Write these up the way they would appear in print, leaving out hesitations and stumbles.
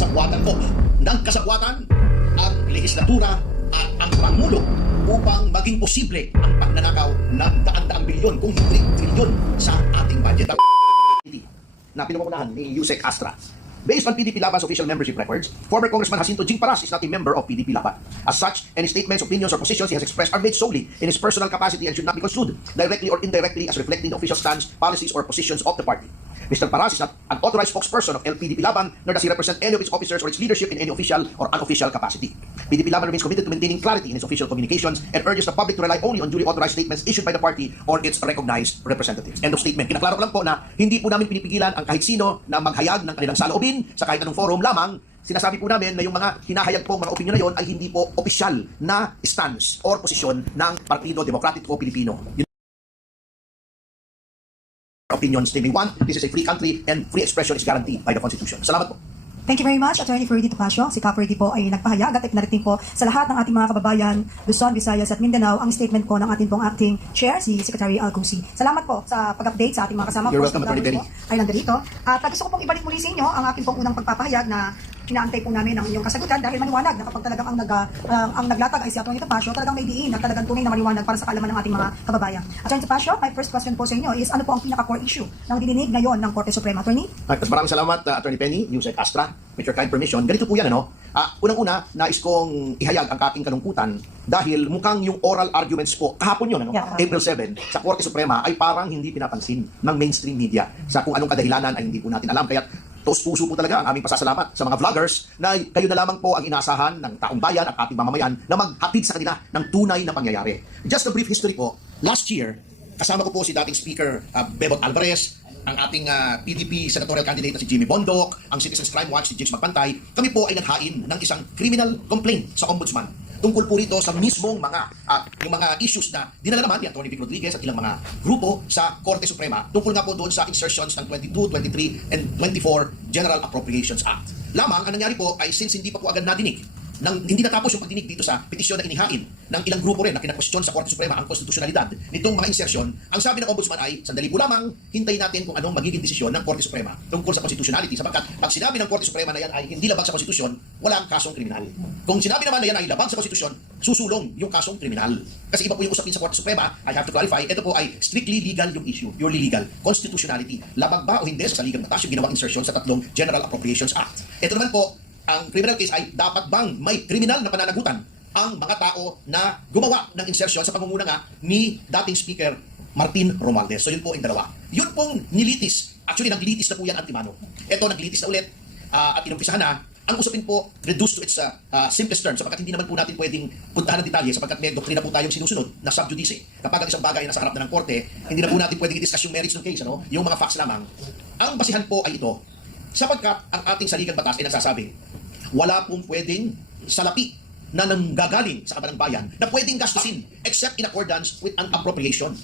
kasabwatan po ng kasabwatan ang lehislatura at ang Pangulo upang maging posible ang pagnanakaw ng daan-daang bilyon kung hindi trilyon sa ating budget. Na pinupunahan ni Yusek Astra. Based on PDP Laban's official membership records, former Congressman Jacinto Jing Paras is not a member of PDP Laban. As such, any statements, opinions, or positions he has expressed are made solely in his personal capacity and should not be construed directly or indirectly as reflecting the official stance, policies, or positions of the party. Mr. Paras is not an authorized spokesperson of LPDP Laban, nor does he represent any of its officers or its leadership in any official or unofficial capacity. PDP Laban remains committed to maintaining clarity in its official communications and urges the public to rely only on duly authorized statements issued by the party or its recognized representatives. End of statement. Kinaklaro ko lang po na hindi po namin pinipigilan ang kahit sino na maghayag ng kanilang saloobin sa kahit anong forum, lamang sinasabi po namin na yung mga hinahayag po mga opinion na yon ay hindi po opisyal na stance or posisyon ng Partido Demokratiko Pilipino. Opinions they may want. This is a free country and free expression is guaranteed by the Constitution. Salamat po. Thank you very much, Attorney Freddy Topacio. Si Ka Freddy po ay nagpahayag at itinarating po sa lahat ng ating mga kababayan, Luzon, Visayas at Mindanao ang statement po ng ating pong acting chair, si Secretary Alcusi. Salamat po sa pag-update sa ating mga kasama. You're welcome, Attorney Penny. Ay nandito. At gusto ko pong ibalik muli sa inyo ang aking pong unang pagpapahayag na inaantay po namin ang iyong kasagutan dahil maliwanag na kapag talagang ang naglatag ay si Atty. Topacio, talagang may diin at talagang tunay na maliwanag para sa kaalaman ng ating mga kababayan. Atty. Topacio, my first question po sa inyo is ano po ang pinaka-core issue ng dininig ngayon ng Korte Suprema, Attorney? Maraming salamat, Attorney Penny, Yusek Astra. With your kind permission, ganito po yan, ano? Unang-una, nais kong ihayag ang aking kalungkutan dahil mukhang yung oral arguments po, kahapon yun, ano? Yeah. April 7, sa Korte Suprema ay parang hindi pinapansin ng mainstream media sa kung anong kadahilanan ay hindi po natin alam. Kaya taos puso po talaga ang aming pasasalamat sa mga vloggers na kayo na lamang po ang inaasahan ng taong bayan at ating mamamayan na maghatid sa kanila ng tunay na pangyayari. Just a brief history po, last year, kasama ko po si dating Speaker Bebot Alvarez, ang ating PDP senatorial candidate na si Jimmy Bondoc, ang Citizens Crime Watch si Jigs Magpantay. Kami po ay naghain ng isang criminal complaint sa Ombudsman tungkol po rito sa mismong yung mga issues na dinala naman ni Atty. Vic Rodriguez at ilang mga grupo sa Korte Suprema tungkol nga po doon sa insertions ng 22, 23, and 24 General Appropriations Act. Lamang, ang nangyari po ay since hindi pa po agad nadinig, hindi natapos yung pagdinig dito sa petisyon na inihain ng ilang grupo rin na kinakwestiyon sa Korte Suprema ang konstitusyonalidad nitong mga insertion, ang sabi ng Ombudsman ay, sandali po lamang, hintayin natin kung anong magiging desisyon ng Korte Suprema tungkol sa constitutionality sapagkat pag sinabi ng Korte Suprema na yan ay hindi labag sa konstitusyon, wala ang kasong kriminal. Kung sinabi naman na yan ay labag sa konstitusyon, susulong yung kasong kriminal. Kasi iba po yung usapin sa Korte Suprema, I have to clarify, ito po ay strictly legal yung issue, purely legal, constitutionality. Labag ba o hindi sa saligang batas yung ginawang insertion sa tatlong General Appropriations Act. Ito naman po, ang criminal case ay dapat bang may kriminal na pananagutan ang mga tao na gumawa ng insertion sa pangunguna nga ni dating Speaker Martin Romualdez. So yun po ang dalawa. Yun pong nilitis. Actually, naglitis na po yan Antimano. Ito, naglitis na ulit at inumpisahan na. Ang usapin po, reduced to its simplest terms sapagkat hindi naman po natin pwedeng puntahan ng detalye sapagkat may doktrina po tayong sinusunod na sub judice. Kapag ang isang bagay ay nasa harap na ng korte, hindi na po natin pwedeng i-discuss yung merits ng case, ano? Yung mga facts lamang. Ang basihan po ay ito. Sapagkat ang ating saligang batas ay nagsasabi, wala pong pwedeng salapi na nanggagaling sa kabanang bayan na pwedeng gastusin except in accordance with an appropriation.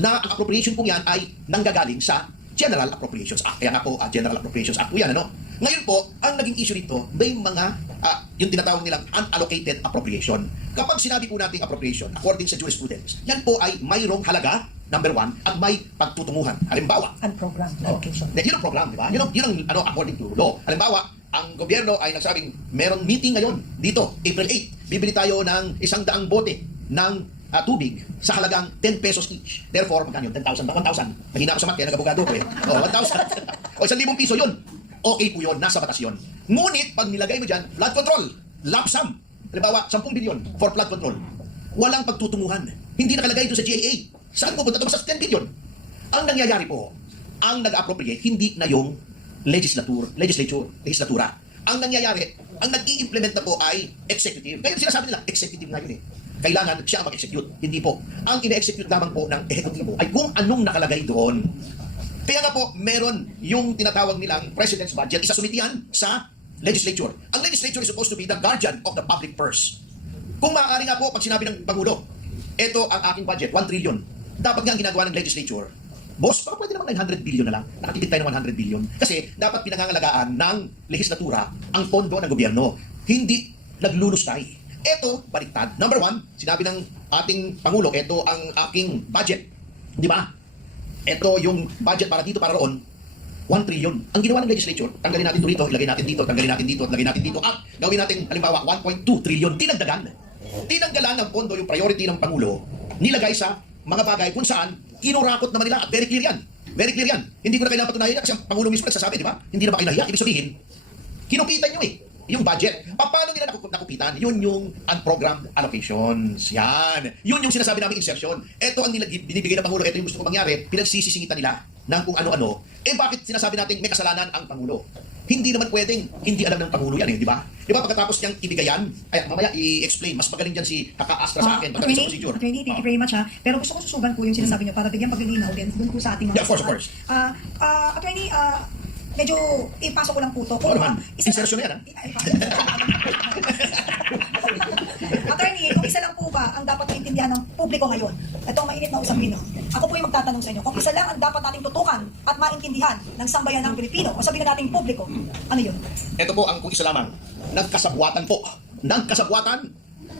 Na ang appropriation po yan ay nanggagaling sa General Appropriations Act. Kaya nga po, General Appropriations Act po yan, ano? Ngayon po, ang naging issue dito, may mga, yung tinatawag nilang unallocated appropriation. Kapag sinabi po natin appropriation, according sa jurisprudence, yan po ay mayroong halaga, number one, at may pagtutunguhan. Halimbawa, Unprogrammed allocation. Yun ang program, di ba? Yun ang according to law. Halimbawa, ang gobyerno ay nagsabing, meron meeting ngayon dito, April 8. Bibili tayo ng 100 bote ng tubig sa halagang 10 pesos each. Therefore, magkano yun? 10,000 ba? 1,000. Mahina ako sa math, kaya nag-abogado ko eh. 1,000. O 1,000 piso yun. Okay po yun, nasa batas yun. Ngunit, pag nilagay mo dyan, flood control, lump sum. Halimbawa, 10 billion for flood control. Walang pagtutunguhan. Hindi nakalagay ito sa GAA. Saan pupunta ito? Sa 10 billion. Ang nangyayari po, ang nag-appropriate, hindi na yung legislatura. Ang nangyayari, ang nag-i-implement na po ay executive. Kaya sinasabi nila, executive na yun eh. Kailangan siya mag-execute. Hindi po. Ang ine-execute lamang po ng ehekutibo ay kung anong nakalagay doon. Kaya nga po, meron yung tinatawag nilang President's Budget, isasumitihan sa legislature. Ang legislature is supposed to be the guardian of the public purse. Kung maaari nga po, pag sinabi ng Pangulo, ito ang aking budget, 1 trillion. Dapat nga ang ginagawa ng legislature, boss, baka pwede naman 900 billion na lang. Nakatipid tayo ng 100 billion. Kasi dapat pinangangalagaan ng legislatura ang pondo ng gobyerno. Hindi naglulustay. Ito, baliktad. Number one, sinabi ng ating Pangulo, ito ang aking budget. Di ba? Ito yung budget para dito, para roon. 1 trillion. Ang ginawa ng legislature, tanggalin natin ito rito, ilagay natin dito, tanggalin natin dito, ilagay natin dito, at gawin natin, halimbawa, 1.2 trillion. Tinagdagan. Tinanggalan ng pondo yung priority ng Pangulo, nilagay sa mga bagay kung saan kinurakot naman nila at very clear yan. Very clear yan. Hindi ko na kailangan patunayan yan kasi ang Pangulo mismo nagsasabi, di ba? Hindi na ba kayo nahiya? Ibig sabihin, kinupitan nyo yung budget. Paano nila nakupitan? Yun yung unprogrammed allocations. Yan. Yun yung sinasabi namin insertion. Ito ang binibigay ng Pangulo. Ito yung gusto ko mangyari. Pinagsisisingitan nila ng kung ano-ano. Bakit sinasabi natin may kasalanan ang Pangulo? Hindi naman pwedeng hindi alam ng Pangulo yan di ba? Di ba pagkatapos niyang ibigayan, ay mamaya i-explain, mas magaling dyan si Kaka-Astra sa akin pagkatapos sa procedure. Attorney, thank you very much ha. Pero gusto ko susugan po yung sinasabi niyo para bigyan paglilinaw din dun po sa ating mga Yeah, of course. Attorney, medyo ipasok ko lang po to. Oo naman. Insertion na yan, Attorney, kung isa lang po ba ang dapat maintindihan ng publiko ngayon? Ito ang mainit na usapin. No? Ako po yung magtatanong sa inyo. Kung isa lang ang dapat nating tutukan at maintindihan ng sambayan ng Pilipino, o sabihin na nating publiko, ano yun? Ito po ang kung isa lamang. Nagkasabwatan po. Nagkasabwatan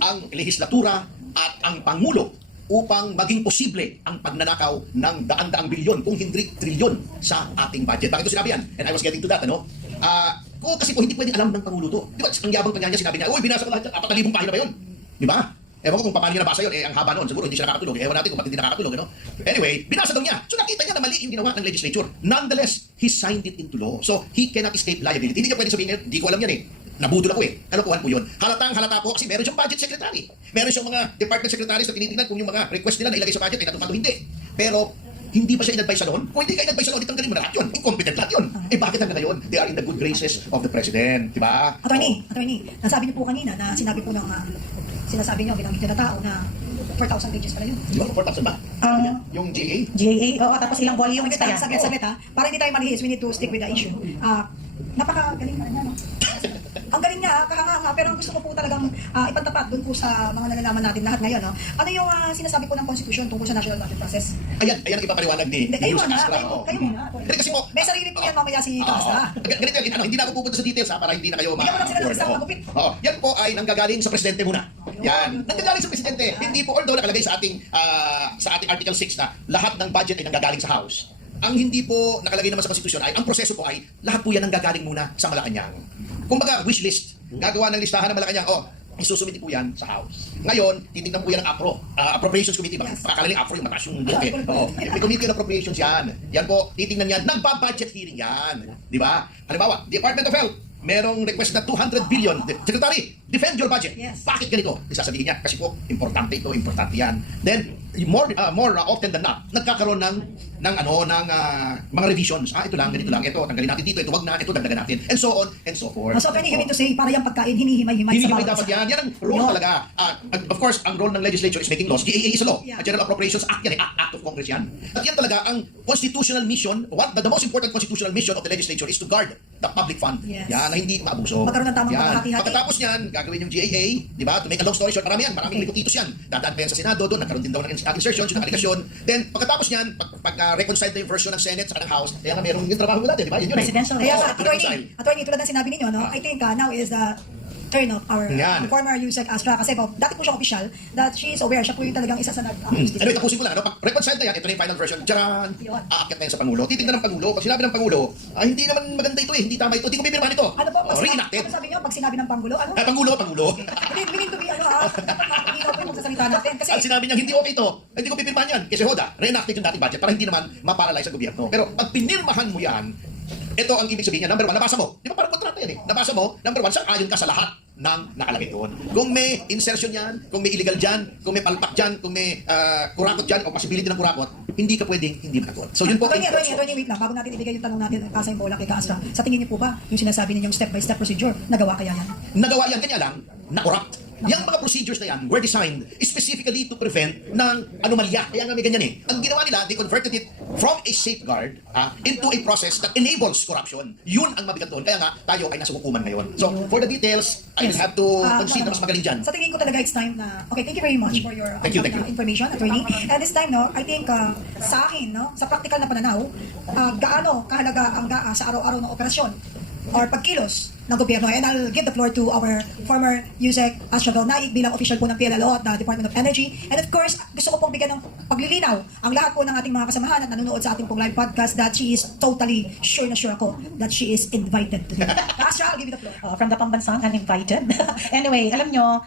ang legislatura at ang Pangulo upang maging posible ang pagnanakaw ng daan-daang bilyon kung hindi trilyon sa ating budget. Bakit ito sinabi yan? And I was getting to that, kasi po hindi pwedeng alam ng Pangulo to. Di ba, ang yabang pa niya sinabi niya, uy, binasa ko lahat yan, 4,000 pahina ba yun? Di ba? Ewan ko kung paano niya nabasa yun, ang haba nun, siguro hindi siya nakakatulog. Ewan natin kung bakit hindi nakakatulog, Anyway, binasa daw niya. So nakita niya na mali yung ginawa ng legislature. Nonetheless, he signed it into law. So he cannot escape liability. Hindi niya pwede sabihin, hindi ko alam yan Nabudol ako Kalokohan po yun. Halata po kasi meron siyang budget secretary. Meron siyang mga department secretaries na tinitingnan kung yung mga request nila na ilagay sa budget ay natupad o hindi. Pero hindi pa siya in-advise noon. Kung hindi ka in-advise sa audit, tanggalin mo na lahat yun. Incompetent lahat yun. Bakit hanggang ngayon? They are in the good graces of the President. Diba? Attorney, nasabi niyo po kanina na sinabi po ng sinasabi niyo, binanggit niyo na tao na 4,000 pages pala yun. Di ba? 4,000 ba? Yung GA? GAA, oo, tapos ilang volume Saglit, kaya. saglit ha. Para hindi tayo manihis, we need to stick with the issue. Napakagaling na niya, no? Ang galing niya, kahanga-hanga, pero ang gusto ko po talagang ipantapat doon po sa mga nalalaman natin lahat ngayon, no? Ano yung sinasabi po ng Constitution tungkol sa national budget process? Ayan ang ipapaliwanag ni Kayo Yus muna, Astra. kayo muna. Hindi kasi po, May sarili po yan mamaya si Castra. ganito yan, hindi na ako pupunta sa details para hindi na kayo Bigyan mo lang sila ng isang magupit. Yan po ay nanggagaling sa presidente muna. Yan, nanggagaling sa presidente. Hindi po, although nakalagay sa ating Article 6 na lahat ng budget ay nanggagaling sa House. Ang hindi po nakalagay naman sa konstitusyon ay, ang proseso po ay, lahat po yan nanggagaling muna sa Malacanang. Kumbaga, wish list. Gagawa ng listahan ng Malacanang, isusumiti po yan sa House. Ngayon, titignan po yan ng Appropriations Committee. Pakakalaling APRO yung mataas yung bloke. May Committee on Appropriations yan. Yan po, titignan yan. Nagpa-budget hearing yan. Di ba? Halimbawa, Department of Health, merong request na 200 billion. Secretary, defend your budget. Yes. Bakit ganito? Isasabihin niya, kasi po, importante ito, importante yan. Then, more often than not, nagkakaroon ng mga revisions. Ito lang, ganito lang. Ito, tanggalin natin dito. Ito, wag na. Ito, dagdagan natin. And so on, and so forth. So, pwede to say, para yung pagkain, hinihimay-himay sa Hinihimay bawat dapat isa. yan. Yan ang role talaga. Of course, ang role ng legislature is making laws. GAA is a law. Yeah. General Appropriations Act yan. Act of Congress yan. At yan talaga ang constitutional mission. The most important constitutional mission of the legislature is to guard the public fund. Yes. Yan, na hindi maabuso. Magkaroon ng tamang Yan. pagkakati-hati. Pagkatapos yan, gagawin yung GAA, di ba? To make a long story short, marami yan. Maraming lipotitos yan. Dadaan pa yan sa Senado, doon nagkaroon din daw ng insertion, yung aligasyon. Then, pagkatapos yan, pag-reconcile na yung version ng Senate sa ng House, kaya nga merong yung trabaho natin, di ba? Yun yun. Presidential. Kaya Oo, attorney, tulad ng sinabi ninyo, no? I think now is the turn of our Yan. former Yusek Astra kasi po, dati po siyang official that she is aware, siya po yung talagang isa sa nag-accuse. Anyway, tapusin ko lang. Pag reconcile na yan, ito na yung final version. Tcharan! Yun. Aakyat na yan sa Pangulo. Titignan ng Pangulo. Pag sinabi ng Pangulo, hindi naman maganda ito hindi tama ito. Hindi ko pipirmahan ito. Ano po? Reenacted. Ano sabi niyo pag sinabi ng Pangulo? Ano? Pangulo. We need to be dapat makakilinaw po yung magsasalita natin kasi At sinabi niya, hindi okay ito. Hindi ko pipirmahan yan. Kasi hoda, reenacted yung dating budget para hindi naman maparalyze ang gobyerno. Pero pag pinirmahan mo yan, ito ang ibig sabihin niya. Number 1, nabasa mo. Di ba parang kontrata yan Nabasa mo, number 1, sang-ayon ka sa lahat ng nakalagay doon. Kung may insertion yan, kung may illegal dyan, kung may palpak dyan, kung may kurakot dyan, o possibility ng kurakot, hindi ka pwedeng hindi managot. So yun po. Attorney, wait lang. Bago natin ibigay yung tanong natin sa yung bola kay Kaastra. Sa tingin niyo po ba yung sinasabi ninyong step-by-step procedure, nagawa kaya yan? Nagawa yan, kanya lang, na-corrupt. Yung mga procedures na yan were designed specifically to prevent ng anomalya. Kaya nga may ganyan Ang ginawa nila, they converted it from a safeguard into a process that enables corruption. Yun ang mabigat doon. Kaya nga, tayo ay nasa hukuman ngayon. So, for the details, I will have to concede na mas magaling dyan. Sa tingin ko talaga it's time na, okay, thank you very much for your Thank you. information, attorney. And this time, no, I think sa akin, no, sa practical na pananaw, gaano kahalaga ang sa araw-araw ng operasyon or pagkilos ng gobyerno. And I'll give the floor to our former Yusek Ashabel Naik bilang official po ng PLLO at the Department of Energy. And of course, gusto ko pong bigyan ng paglilinaw ang lahat po ng ating mga kasamahan at nanonood sa ating pong live podcast that she is totally sure na sure ako that she is invited today. Asha, I'll give you the floor. From the pambansang uninvited. Anyway, alam nyo,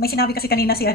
may sinabi kasi kanina si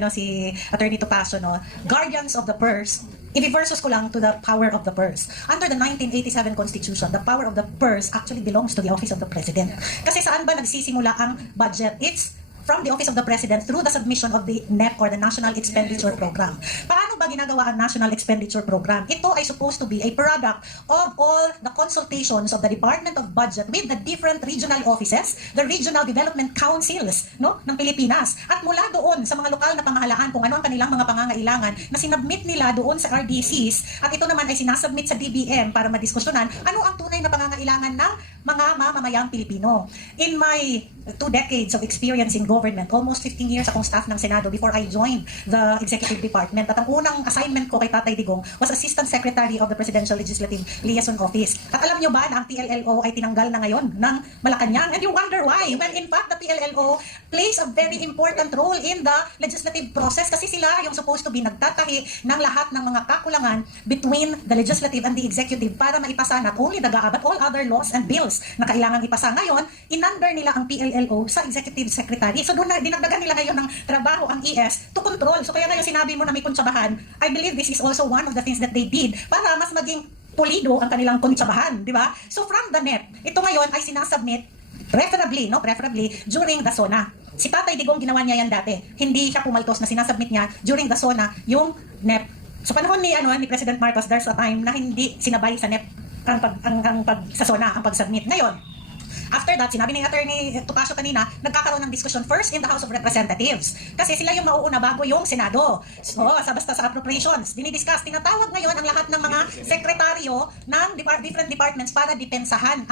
Attorney Topacio, no? Guardians of the purse. I-versus ko lang to the power of the purse. Under the 1987 Constitution, the power of the purse actually belongs to the Office of the President. Kasi saan ba nagsisimula ang budget? It's from the Office of the President through the submission of the NEP or the National Expenditure Program. Paano ba ginagawa ang National Expenditure Program? Ito ay supposed to be a product of all the consultations of the Department of Budget with the different regional offices, the regional development councils, no, ng Pilipinas. At mula doon sa mga lokal na pamahalaan kung ano ang kanilang mga pangangailangan na sinubmit nila doon sa RDCs, at ito naman ay sinasubmit sa DBM para madiskusyonan ano ang tunay na pangangailangan ng mga mamamayang Pilipino. In my 2 decades of experience in government, almost 15 years akong staff ng Senado before I joined the Executive Department. At ang unang assignment ko kay Tatay Digong was Assistant Secretary of the Presidential Legislative Liaison Office. At alam nyo ba na ang PLLO ay tinanggal na ngayon ng Malacanang? And you wonder why? Well, in fact, the PLLO plays a very important role in the legislative process kasi sila yung supposed to be nagtatahi ng lahat ng mga kakulangan between the legislative and the executive para maipasa not only the GAA but all other laws and bills na kailangang ipasa. Ngayon, in-under nila ang PLLO sa Executive Secretary. So doon na dinagdagan nila ngayon ng trabaho ang ES to control. So kaya na yung sinabi mo na may kuntsabahan, I believe this is also one of the things that they did para mas maging pulido ang kanilang kuntsabahan, di ba? So from the NEP, ito ngayon ay sinasubmit preferably during the SONA. Si Tatay Digong ginawa niya yan dati. Hindi siya pumaltos na sinasubmit niya during the SONA yung NEP. So panahon ni President Marcos, there's a time na hindi sinabay sa NEP sa SONA ang pag-submit. Ngayon, after that, sinabi ni Attorney Topacio kanina, nagkakaroon ng discussion first in the House of Representatives. Kasi sila yung mauuna bago yung Senado. So, basta sa appropriations, dinidiscuss, tinatawag ngayon ang lahat ng mga sekretaryo ng different departments para depensahan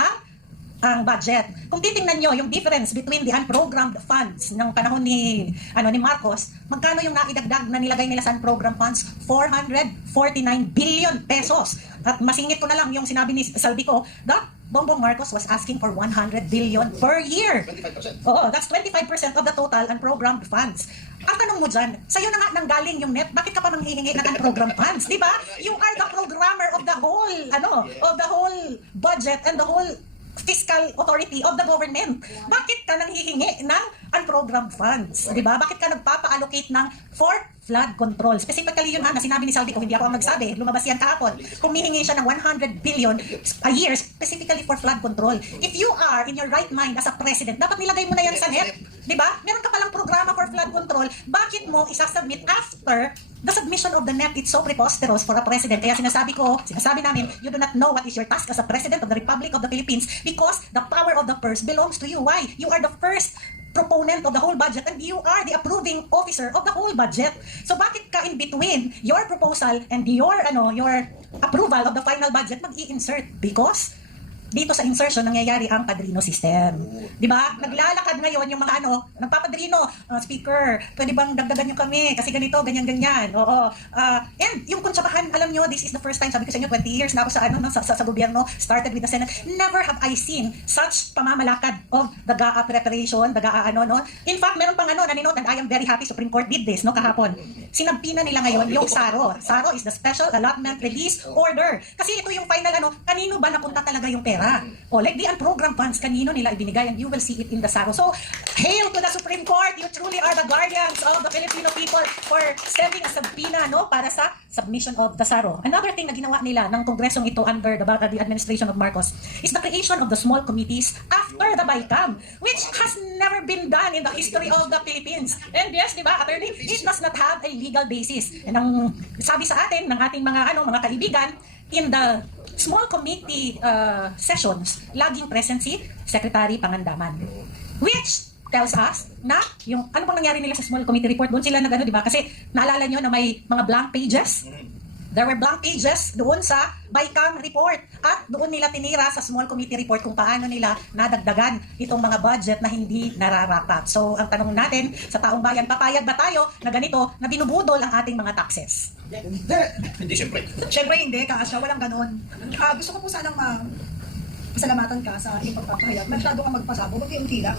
ang budget. Kung titingnan nyo yung difference between the unprogrammed funds ng panahon ni Marcos, magkano yung naidagdag na nilagay nila sa unprogrammed funds? 449 billion pesos. At masingit ko na lang yung sinabi ni Saldico, that Bongbong Marcos was asking for 100 billion per year. 25%. Oo, that's 25% of the total unprogrammed funds. Ang tanong mo dyan, sa'yo na nga nanggaling yung NEP, bakit ka pa manghihingi ng unprogrammed funds? Di ba? You are the programmer of the whole budget and the whole fiscal authority of the government. Bakit ka nang hihingi ng unprogrammed funds? Di ba? Bakit ka nagpapa-allocate ng for flood control? Specifically yun na sinabi ni Saldi ko, hindi ako ang nagsabi, lumabas yan kahapon. Humihingi siya ng 100 billion a year specifically for flood control. If you are in your right mind as a president, dapat nilagay mo na yan sa NEP. Di ba? Meron ka palang programa for flood control, bakit mo isasubmit after the submission of the NEP? It's so preposterous for a president. Kaya sinasabi namin, you do not know what is your task as a president of the Republic of the Philippines because the power of the purse belongs to you. Why? You are the first proponent of the whole budget and you are the approving officer of the whole budget. So bakit ka in between your proposal and your approval of the final budget mag-i-insert? Because dito sa insertion nangyayari ang padrino system. Di ba? Naglalakad ngayon yung mga nagpapadrino, speaker, pwede bang dagdagan nyo kami? Kasi ganito, ganyan-ganyan. Oo. And yung kuntsabahan, alam nyo, this is the first time, sabi ko sa inyo, 20 years na ako sa gobyerno, started with the Senate. Never have I seen such pamamalakad of the GAA preparation, the GAA In fact, meron pang naninote, and I am very happy Supreme Court did this, kahapon. Sinabpina nila ngayon yung SARO. SARO is the Special Allotment Release Order. Kasi ito yung final, kanino ba napunta talaga yung pera? Like the unprogrammed funds, kanino nila ibinigay, and you will see it in the SARO. So, hail to the Supreme Court! You truly are the guardians of the Filipino people for sending a subpoena para sa submission of the SARO. Another thing na ginawa nila ng kongresong ito under the administration of Marcos is the creation of the small committees after the BICAM, which has never been done in the history of the Philippines. And yes, di ba, attorney, it does not have a legal basis. And ang sabi sa atin ng ating mga kaibigan, in the small committee sessions, laging present si Secretary Pangandaman. Which tells us na yung ano bang nangyari nila sa small committee report, doon sila di ba? Kasi naalala nyo na may mga blank pages. There were blank pages doon sa BICAM report at doon nila tinira sa small committee report kung paano nila nadagdagan itong mga budget na hindi nararapat. So, ang tanong natin sa taong bayan, papayag ba tayo na ganito na binubudol ang ating mga taxes? Hindi, siyempre. Siyempre hindi, Kaasya, walang ganon. Gusto ko po sanang pasalamatan ka sa aking pagpapahayag. Masyado kang magpasabog, unti-unti lang.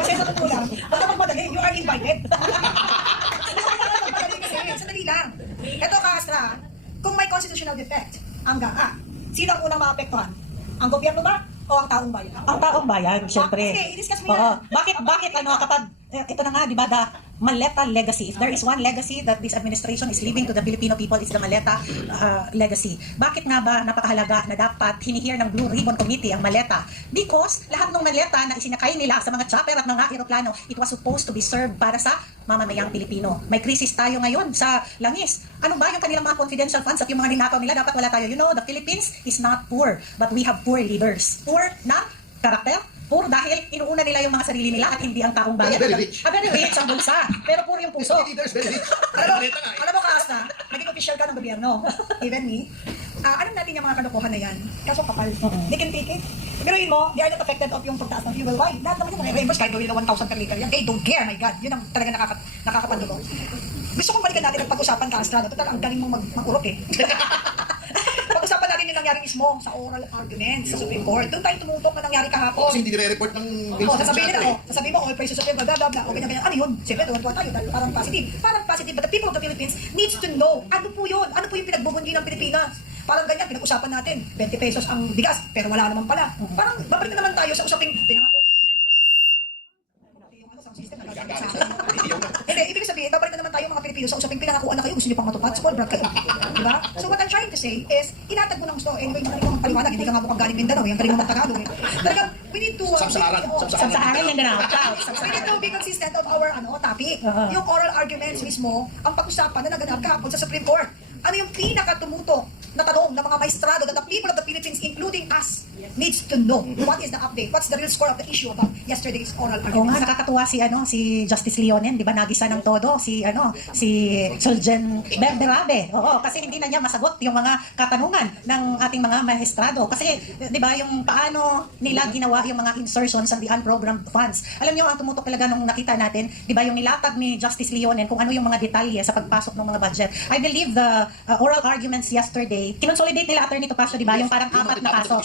Kasi sa totoo lang, baka magmadali, you are invited. Magmadali kasi, sandali lang. Ito ka, Astra, kung may constitutional defect, ang GAA, sino ang unang maapektuhan? Ang gobyerno ba o ang taong bayan? Ang taong bayan, syempre. Okay, i-discuss mo Oo. yan. Bakit kapag, ito na nga, di ba, the Maleta legacy. If there is one legacy that this administration is leaving to the Filipino people, it's the Maleta legacy. Bakit nga ba napakahalaga na dapat hinihir ng Blue Ribbon Committee ang Maleta? Because lahat ng Maleta na isinakay nila sa mga chopper at mga eroplano, it was supposed to be served para sa mamamayang Pilipino. May krisis tayo ngayon sa langis. Ano ba yung kanilang mga confidential funds at yung mga ninakaw nila? Dapat wala tayo. You know, the Philippines is not poor, but we have poor leaders. Poor na karakter, poor dahil inuuna nila yung mga sarili nila at hindi ang taong bayan. Very rich. Very rich ang bulsa. Pero poor yung puso. Leaders, very rich. Alam mo ka, Asta, naging official ka ng gobyerno. Even me. Alam natin yung mga kalokohan na yan. Kaso kapal. They can take it. Pero yun mo, they are not affected of yung pagtaas ng fuel. Why? Lahat naman yung reimburse kahit gawin na 1,000 per liter yan. They don't care, my God. Yun ang talaga nakakapandugo. Gusto kong balikan natin ang pag-usapan ka, Asta. Total, ang galing mong mag-urok eh. Pag-usapan natin yung nangyari mismo sa oral arguments sa Supreme Court. Doon tayo tumutok na nangyari kahapon. Kasi hindi nire-report ng Sasabihin mo, all praises of blah, blah, blah, o ganyan. Ano yun? Siyempre, tuwan-tuwa tayo dahil parang positive. Parang positive, but the people of the Philippines needs to know, ano po yun? Ano po yung pinagbubunyi ng Pilipinas? Parang ganyan, pinag-usapan natin, 20 pesos ang bigas, pero wala naman pala. Parang babalik na naman tayo sa usaping pinangako. Yung sound system, nagagamit sa akin. Hindi, ibig sabihin, babalik na naman tayo mga Pilipino sa usaping pinangakuan na kayo, gusto niyo pang matupad, spoiled brat kayo. Diba? So what I'm trying to say is, inatag mo ng gusto, anyway, magaling mo magpaliwanag, hindi ka nga mukhang galing Mindanao, yung galing mo magtagalog. Talagang, we need to... Samsaaran yan na. We need to be consistent of our topic. Yung oral arguments mismo, ang pag-usapan na naganap kahapon sa Supreme Court. Ano yung pinakatumutok na tanong ng mga maestrado that the people of the Philippines, including us, needs to know. What is the update? What's the real score of the issue about yesterday's oral Oo nga, arguments? nakakatuwa si Justice Leonen, di ba, nagisa ng todo, si Suljan Berderabe. Oo, kasi hindi na niya masagot yung mga katanungan ng ating mga maestrado. Kasi, di ba, yung paano nila ginawa yung mga insertions ng the unprogrammed funds. Alam niyo, ang tumutok talaga nung nakita natin, di ba, yung nilatag ni Justice Leonen kung ano yung mga detalye sa pagpasok ng mga budget. I believe the oral arguments yesterday, kinonsolidate nila Attorney Topacio, di ba, yung parang apat na kaso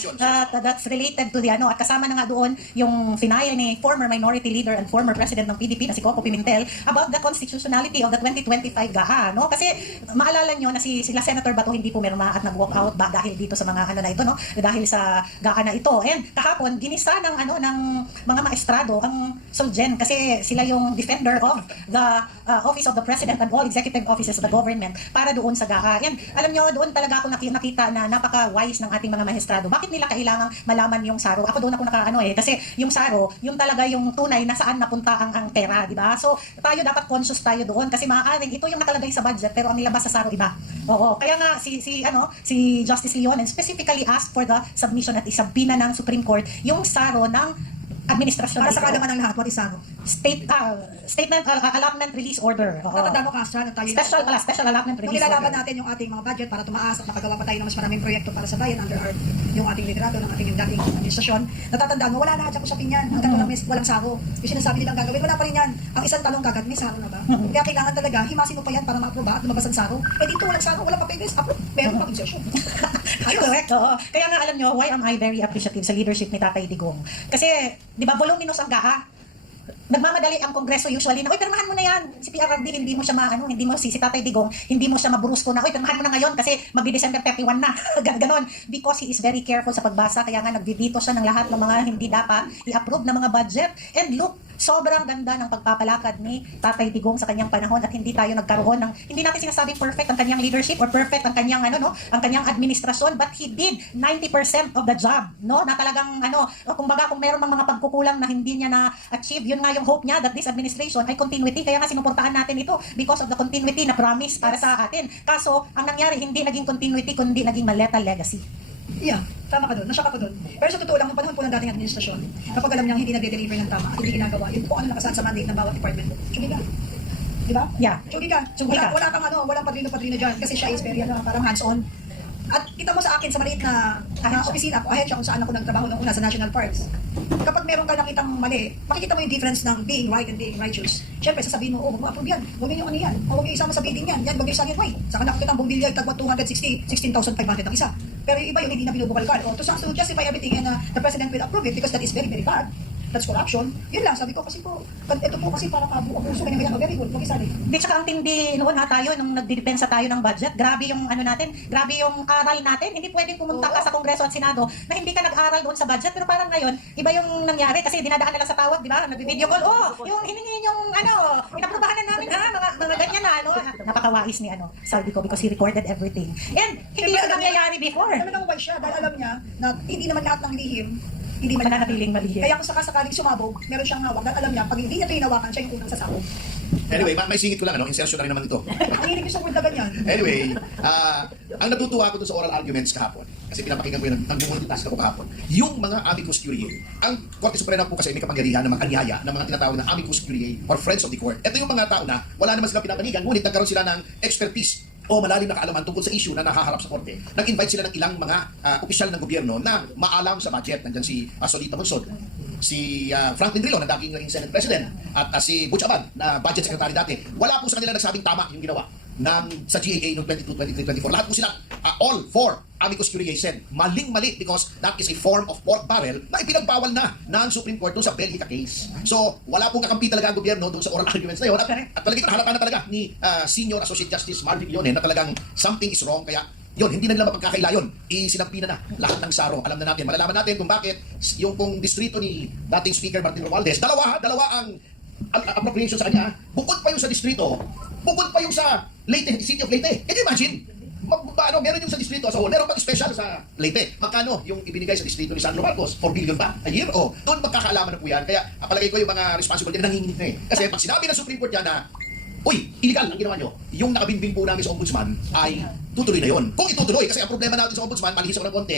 that's related to the at kasama na nga doon yung final ni former minority leader and former president ng PDP na si Coco Pimentel about the constitutionality of the 2025 GAA, no? Kasi maalala nyo na sila Senator Bato hindi pumirma at nag-walk out ba dahil dito sa mga na ito, no? Dahil sa GAA na ito. And kahapon ginisa ng mga maestrado ang Solgen kasi sila yung defender of the office of the president and all executive offices of the government para doon sa GAA. And alam nyo, doon talaga ako nakita na napaka-wise ng ating mga maestrado. Bakit nila kailangang malaman yung SARO? Ako doon ako kasi yung SARO, yung talaga yung tunay na saan napunta ang pera, di ba? So, tayo dapat conscious tayo doon kasi maaaring ito yung nakalagay sa budget pero ang nilabas sa SARO iba. Oo, kaya nga si Justice Leonen specifically asked for the submission at isabina ng Supreme Court yung SARO ng administrasyon. Para sa kalaman ng lahat, what is ano? Statement allotment release order. Oo. Tatanda mo, Castra, na tayo Special allotment nung release nilalaban order. natin yung ating mga budget para tumaas at nakagawa pa tayo ng mas maraming proyekto para sa bayan under yung ating liderato ng ating dating administrasyon, natatandaan mo, wala na sa usapin yan. Hanggang walang saro. Yung sinasabi nilang gagawin, wala pa rin yan. Ang isang tanong kagad, may saro na ba? Kaya kailangan talaga, himasin mo pa yan para ma-aproba at lumabas ang saro. Eh dito walang saro, walang papeles, approve, meron pang session. Correct, oo. Kaya nga alam nyo, why am I very appreciative sa leadership ni Tatay Digong? Kasi, di ba, voluminous ang GAA. Nagmamadali ang Kongreso usually na, oy, pirmahan mo na yan. Si PRRD, hindi mo siya hindi mo si Tatay Digong, hindi mo siya maburusko na, oy, pirmahan mo na ngayon kasi magdi-December 31 na. Ganon. Because he is very careful sa pagbasa, kaya nga nagvidito siya ng lahat ng mga hindi dapat i-approve na mga budget. And look, sobrang ganda ng pagpapalakad ni Tatay Digong sa kanyang panahon at hindi tayo nagkaroon ng, hindi natin sinasabing perfect ang kanyang leadership or perfect ang kanyang ang kanyang administrasyon, but he did 90% of the job, no? Na talagang kumbaga kung meron mga pagkukulang na hindi niya na-achieve, yun nga yung hope niya that this administration ay continuity, kaya nga sinuportahan natin ito because of the continuity na promise para sa atin. Kaso ang nangyari hindi naging continuity kundi naging Maleta legacy. Yeah, tama ka doon. Nasya ka pa doon. Pero sa totoo lang, nung panahon po ng dating administrasyon, kapag alam niyang hindi nagde-deliver ng tama at hindi ginagawa, yun po ano nakasaad sa mandate ng bawat department. Tsugi ka. Di ba? Yeah. Tsugi ka. Wala kang walang padrino-padrino dyan kasi siya is very parang hands-on. At kita mo sa akin sa maliit na opisina, ahensya kung saan ako nagtrabaho noong una sa National Parks. Kapag meron ka nakitang mali, makikita mo yung difference ng being right and being righteous. Siyempre, sasabihin mo, huwag mo approve yan. Huwag niyo yan. Huwag niyo isama sa bidding yan. Yan, huwag niyo isama yan. Saka nakikita ang buong bilyay, tagwa 16,500 ang isa. Pero yung iba yung hindi na binubukalkal. To justify everything and the president will approve it because that is very, very bad. That's corruption. Yun lang, sabi ko kasi po, ito po kasi parang abuso, kanya very good, mag-isa rin. Di tsaka ang tindi noon nga tayo nung nagdidepensa tayo ng budget. Grabe yung ano natin, grabe yung aral natin. Hindi pwedeng pumunta ka sa Kongreso at Senado na hindi ka nag-aral doon sa budget. Pero parang ngayon, iba yung nangyari kasi dinadaan na lang sa tawag, di ba? Nag-video call. Oh, yung hiningin yung ano, inaprubahan na namin ha, mga ganyan na ano. Napakawais ni ano, sabi ko because he recorded everything. And hindi yun nangyayari before. Talagang wise siya dahil alam niya na hindi naman lahat ng lihim hindi man Mananatiling malihim. Kaya kung sakasakaling sumabog, meron siyang hawak dahil alam niya, pag hindi niya ito hinawakan, siya yung unang sasabog. Anyway, may singit ko lang, insertion na rin naman ito. Ang hilig ko sa word na ganyan. Anyway, ang natutuwa ko dun sa oral arguments kahapon, kasi pinapakinggan ko yun, nag-multitask ako kahapon, yung mga amicus curiae, ang Korte Suprema po kasi may kapangyarihan ng mga anyaya ng mga tinatawag na amicus curiae or friends of the court. Ito yung mga tao na wala naman sila pinapanigan, ngunit nagkaroon sila ng expertise o malalim na kaalaman tungkol sa issue na nakaharap sa korte. Nag-invite sila ng ilang mga opisyal ng gobyerno na maalam sa budget. Nandyan si Solita Monsod, si Franklin Drilon na dating naging Senate President, at si Butch Abad na budget secretary dati. Wala po sa kanila nagsabing tama yung ginawa sa GAA noong 22, 23, 24. Lahat po sila, all four amicus curiae said, maling-mali because that is a form of pork barrel na ipinagbawal na ng Supreme Court doon sa Belgica case. So, wala pong kakampi talaga ang gobyerno doon sa oral arguments na yun. At talagang halata na talaga ni Senior Associate Justice Marvin Leone na talagang something is wrong. Kaya yun, hindi na nila mapagkakaila yun. Isinampi na lahat ng saro. Alam na natin, malalaman natin kung bakit yung pong distrito ni dating Speaker Martin Romualdez, dalawa ang appropriation sa kanya. Bukod pa yung sa distrito, bukod pa yung sa Leyte, City of Leyte. Can you imagine? Meron yung sa distrito as a whole, meron pang special sa Leyte. Magkano yung ibinigay sa distrito ni Sandro Marcos? 4 billion ba a year? O, doon magkakaalaman na po yan. Kaya palagay ko yung mga responsible din nanginginig na eh. Kasi pag sinabi ng Supreme Court yan na, uy, illegal ang ginawa nyo, yung nakabinbing po namin sa ombudsman ay tutuloy na yon. Kung itutuloy, kasi ang problema natin sa ombudsman, malihis ako ng konti,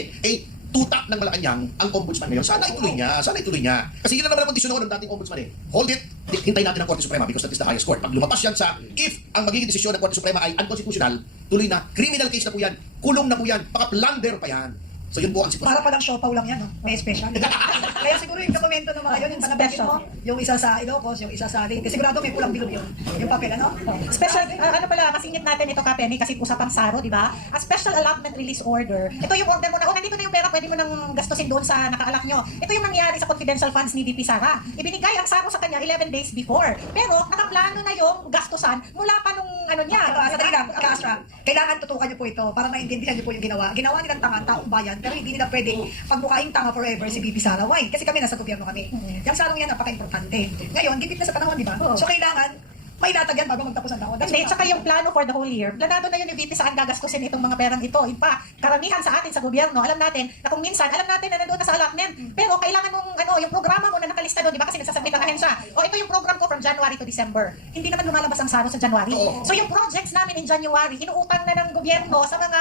tutak ng Malacanang ang ombudsman ngayon. Sana ituloy niya. Kasi yun na naman ang kondisyon ng dating ombudsman eh. Hold it, hintayin natin ang Korte Suprema because that is the highest court. Pag lumabas yan if ang magiging desisyon ng Korte Suprema ay unconstitutional, tuloy na, criminal case na po yan, kulong na po yan, baka-plunder pa yan. So yun po ang sitwasyon. Para palang siopaw lang yan, no? May special. Kaya siguro yung dokumento ng mga yun, yung panabanggit mo, yung isa sa Ilocos, yung isa sa Leyte, sigurado may pulang bilog yun. Yung papel, ano? Special, ano pala, masingit natin ito, Kapenny, kasi usapang saro, di ba? A special allotment release order. Ito yung order mo na, nandito na yung pera, pwede mo nang gastusin doon sa nakaalak nyo. Ito yung nangyari sa confidential funds ni VP Sara. Ibinigay ang saro sa kanya 11 days before. Pero nakaplano na yung gastusan mula pa nung ano niya. Sandali lang, Astra, kailangan tutukan niyo po ito para maintindihan niyo po yung ginawa. Ginawa nilang tanga, taong bayan, pero hindi nila pwedeng pagbukaing tanga forever si VP Sara. Why? Kasi kami nasa gobyerno kami. Yung sarong yan, napaka-importante. Ngayon, gipit na sa panahon, di ba? So, kailangan may latag yan bago magtapos ang taon. Hindi, tsaka yung plano for the whole year, planado na yun yung VP saan gagastusin itong mga perang ito. In fact, karamihan sa atin sa gobyerno, alam natin na kung minsan, alam natin na nandoon na sa allotment, pero kailangan mong, yung programa mo na nakalista doon, di ba kasi nagsasabit ang ahensya, ito yung program ko from January to December. Hindi naman lumalabas ang saro sa January. So yung projects namin in January, inuutang na ng gobyerno sa mga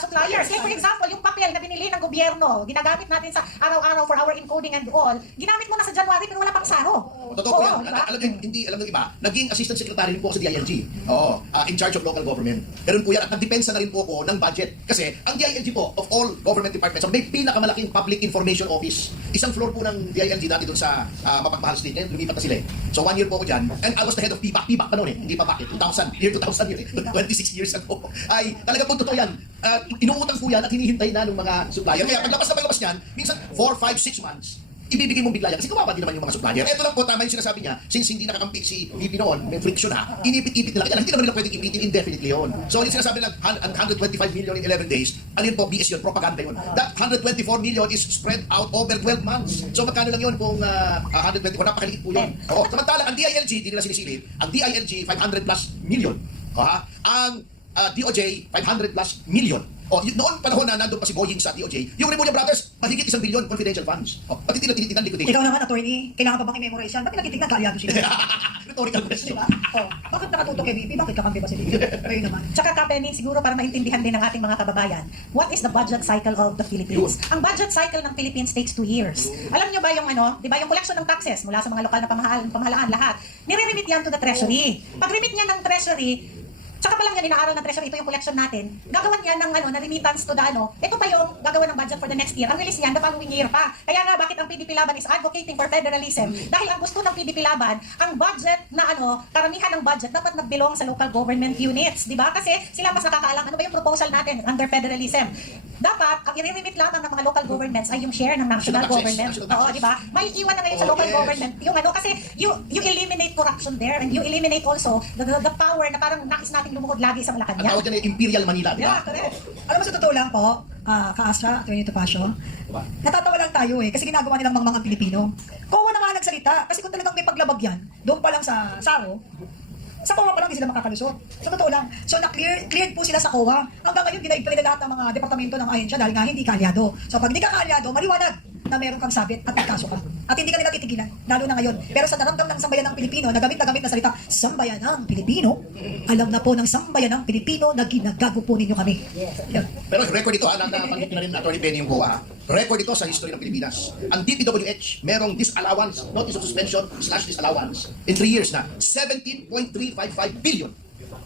suppliers. Like for example, yung papel na binili ng gobyerno, ginagamit natin sa araw-araw for our encoding and all, ginamit mo na sa January pero wala pang saro. Totoo po yan. Hindi alam ng iba, naging assistant secretary rin po ako sa DILG. In charge of local government. Ganun po yan. At nagdepensa na rin po ako ng budget. Kasi ang DILG po, of all government departments, may pinakamalaking public information office. Isang floor po ng DILG dati doon sa Mapagmahal Street. Lumipat na sila eh. So 1 year po ako dyan. And I was the head of PBAC. PBAC pa noon eh. Hindi pa bakit. 2000 yun eh. 26 years ago. Ay, talaga po totoo yan. Inuutang po yan at hinihintay na ng mga supplier. Kaya paglabas niyan, minsan 4, 5, 6 months, ibibigay mong bigla yan. Kasi kawawa din naman yung mga supplier. Ito lang po, tama yung sinasabi niya, since hindi nakakampi si VP noon, may friction ha, inipit-ipit nila. Kaya hindi naman nila pwedeng ipitin indefinitely yun. So yung sinasabi lang, 125 million in 11 days, ano yun po, BS yun, propaganda yun. That 124 million is spread out over 12 months. So magkano lang yun kung 124, napakaliit po yun. Samantalang ang DILG, hindi nila sinisilip, ang DILG, 500 plus million. Ang DOJ, 500 plus million. Noon panahon na nandun pa si Boying sa DOJ, yung Remulla Brothers, mahigit 1 billion confidential funds. Pati tinitingnan liquidation. Ikaw naman, attorney, kailangan pa bang i-memorize yan? Bakit nakitignan kaalyado sila? Rhetorical question. Diba? Bakit nakatutok kay VP? Bakit kakampi ba si VP? Kayo naman. Tsaka Kapenny, siguro para maintindihan din ng ating mga kababayan, what is the budget cycle of the Philippines? Ang budget cycle ng Philippines takes 2 years. Alam nyo ba yung di ba yung collection ng taxes mula sa mga lokal na pamahalaan lahat, nire-remit yan to the Treasury. Pag-remit niya ng Treasury, tsaka pa lang yan, inaaral ng Treasury, ito yung collection natin. Gagawan yan ng na remittance to the ito pa yung gagawan ng budget for the next year. Ang release niyan, the following year pa. Kaya nga, bakit ang PDP Laban is advocating for federalism? Dahil ang gusto ng PDP Laban, ang budget na karamihan ng budget dapat nag-belong sa local government units. Di ba? Kasi sila mas nakakaalam, ano ba yung proposal natin under federalism? dapat ang i-remit lamang ng mga local governments ay yung share ng national National taxes, government. national Oo, taxes. di ba? May iwan na ngayon sa Oh, local yes. government yung ano kasi you eliminate corruption there and you eliminate also the power na parang nais nating lumuhod lagi sa Ang Malacanang. tawag dyan ay Imperial Manila, di Yeah, ba? correct. Alam mo, sa totoo lang po, Ka-Astra, Atty. Topacio, Diba? natatawa lang tayo kasi ginagawa nilang mga Pilipino. Kowa na nga nagsalita, kasi kung talagang may paglabag yan, doon pa lang sa Saro, sa COA pa lang hindi sila makakalusot. Sa totoo lang. So, cleared po sila sa COA. Hanggang ngayon, dinaig pa nila lahat ng mga departamento ng ahensya dahil nga hindi kaalyado. So, pag hindi ka kaalyado, maliwanag na meron kang sabit at may kaso ka. At hindi ka nila titigilan, lalo na ngayon. Pero sa naramdam ng sambayan ng Pilipino, na gamit na salita, sambayan ng Pilipino, alam na po ng sambayan ng Pilipino na ginagago po ninyo kami. Yan. Pero record ito, nabanggit na rin Atty. Benny yung COA. Record ito sa history ng Pilipinas. Ang DPWH, merong disallowance, notice of suspension / disallowance. In 3 years na, 17.355 billion.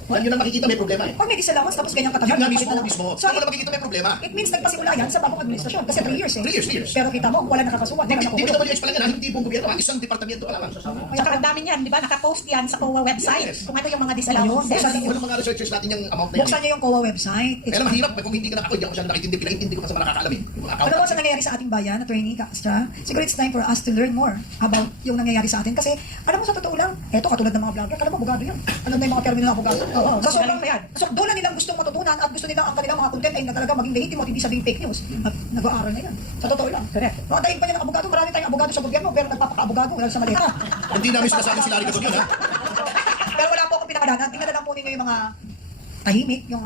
Yan yun ang makikita may problema eh. Pag may disallowance, tapos ganyang katagal, Yun nga napakita lang. mismo. So, Doon mo na makikita may problema. it means nagpasimula yan sa bagong administrasyon kasi 3 years eh. 3 years. Pero kita mo, wala nakakasuhan, wala nakukulong. DPWH pa lang yan, hindi buong gobyerno, isang departamento ka lang. Tsaka ang dami niyan, di ba? Nakapost yan sa COA website Yes. kung ano yung mga disallowances. Ayun, Ano mga researchers natin yung amount na yan. Buksan niyo yung COA website. Kaya lang mahirap, kung hindi ka na ako, hindi ako siya nakitindi, pinaintindi ko pa sa mga nakakaalam eh. Yung mga Ano account. mo sa nangyayari sa ating bayan, Attorney Castra? Siguro it's time for us to learn more about yung nangyayari sa atin. Kasi, alam mo sa totoo lang, eto katulad ng mga vlogger, alam mo, abogado yan. Alam na yung mga termino ng abogado. Oo, Mas so, sobrang magaling pa yan. so, doon na nilang gustong matutunan at gusto nilang ang kanilang mga content ay na talaga maging legitimate at hindi sabing fake news. At nag-aaral na yan. Sa totoo lang. Correct. Matayin pa niya ng abogado, marami tayong abogado sa gobyerno, pero nagpapaka-abogado, wala sa maleta. Hindi namin sinasabi si Larry Gadon yun ha. Pero wala po akong pinakadanan. Tingnan na lang po ninyo yung mga tahimik, yung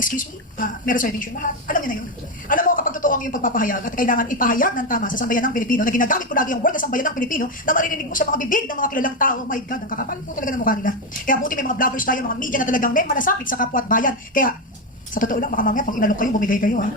excuse me, may reservation lahat. Alam niyo na yun. Alam mo, kapag totoo ang yung pagpapahayag at kailangan ipahayag ng tama sa sambayan ng Pilipino, na ginagamit ko lagi ang word na sambayan ng Pilipino, na maririnig mo sa mga bibig ng mga kilalang tao, oh my God, ang kakapal po talaga ng mukha nila. Kaya buti may mga vloggers tayo, mga media na talagang may malasakit sa kapwa at bayan. Kaya, sa totoo lang, baka mamaya pag inalok kayo, bumigay kayo, ha?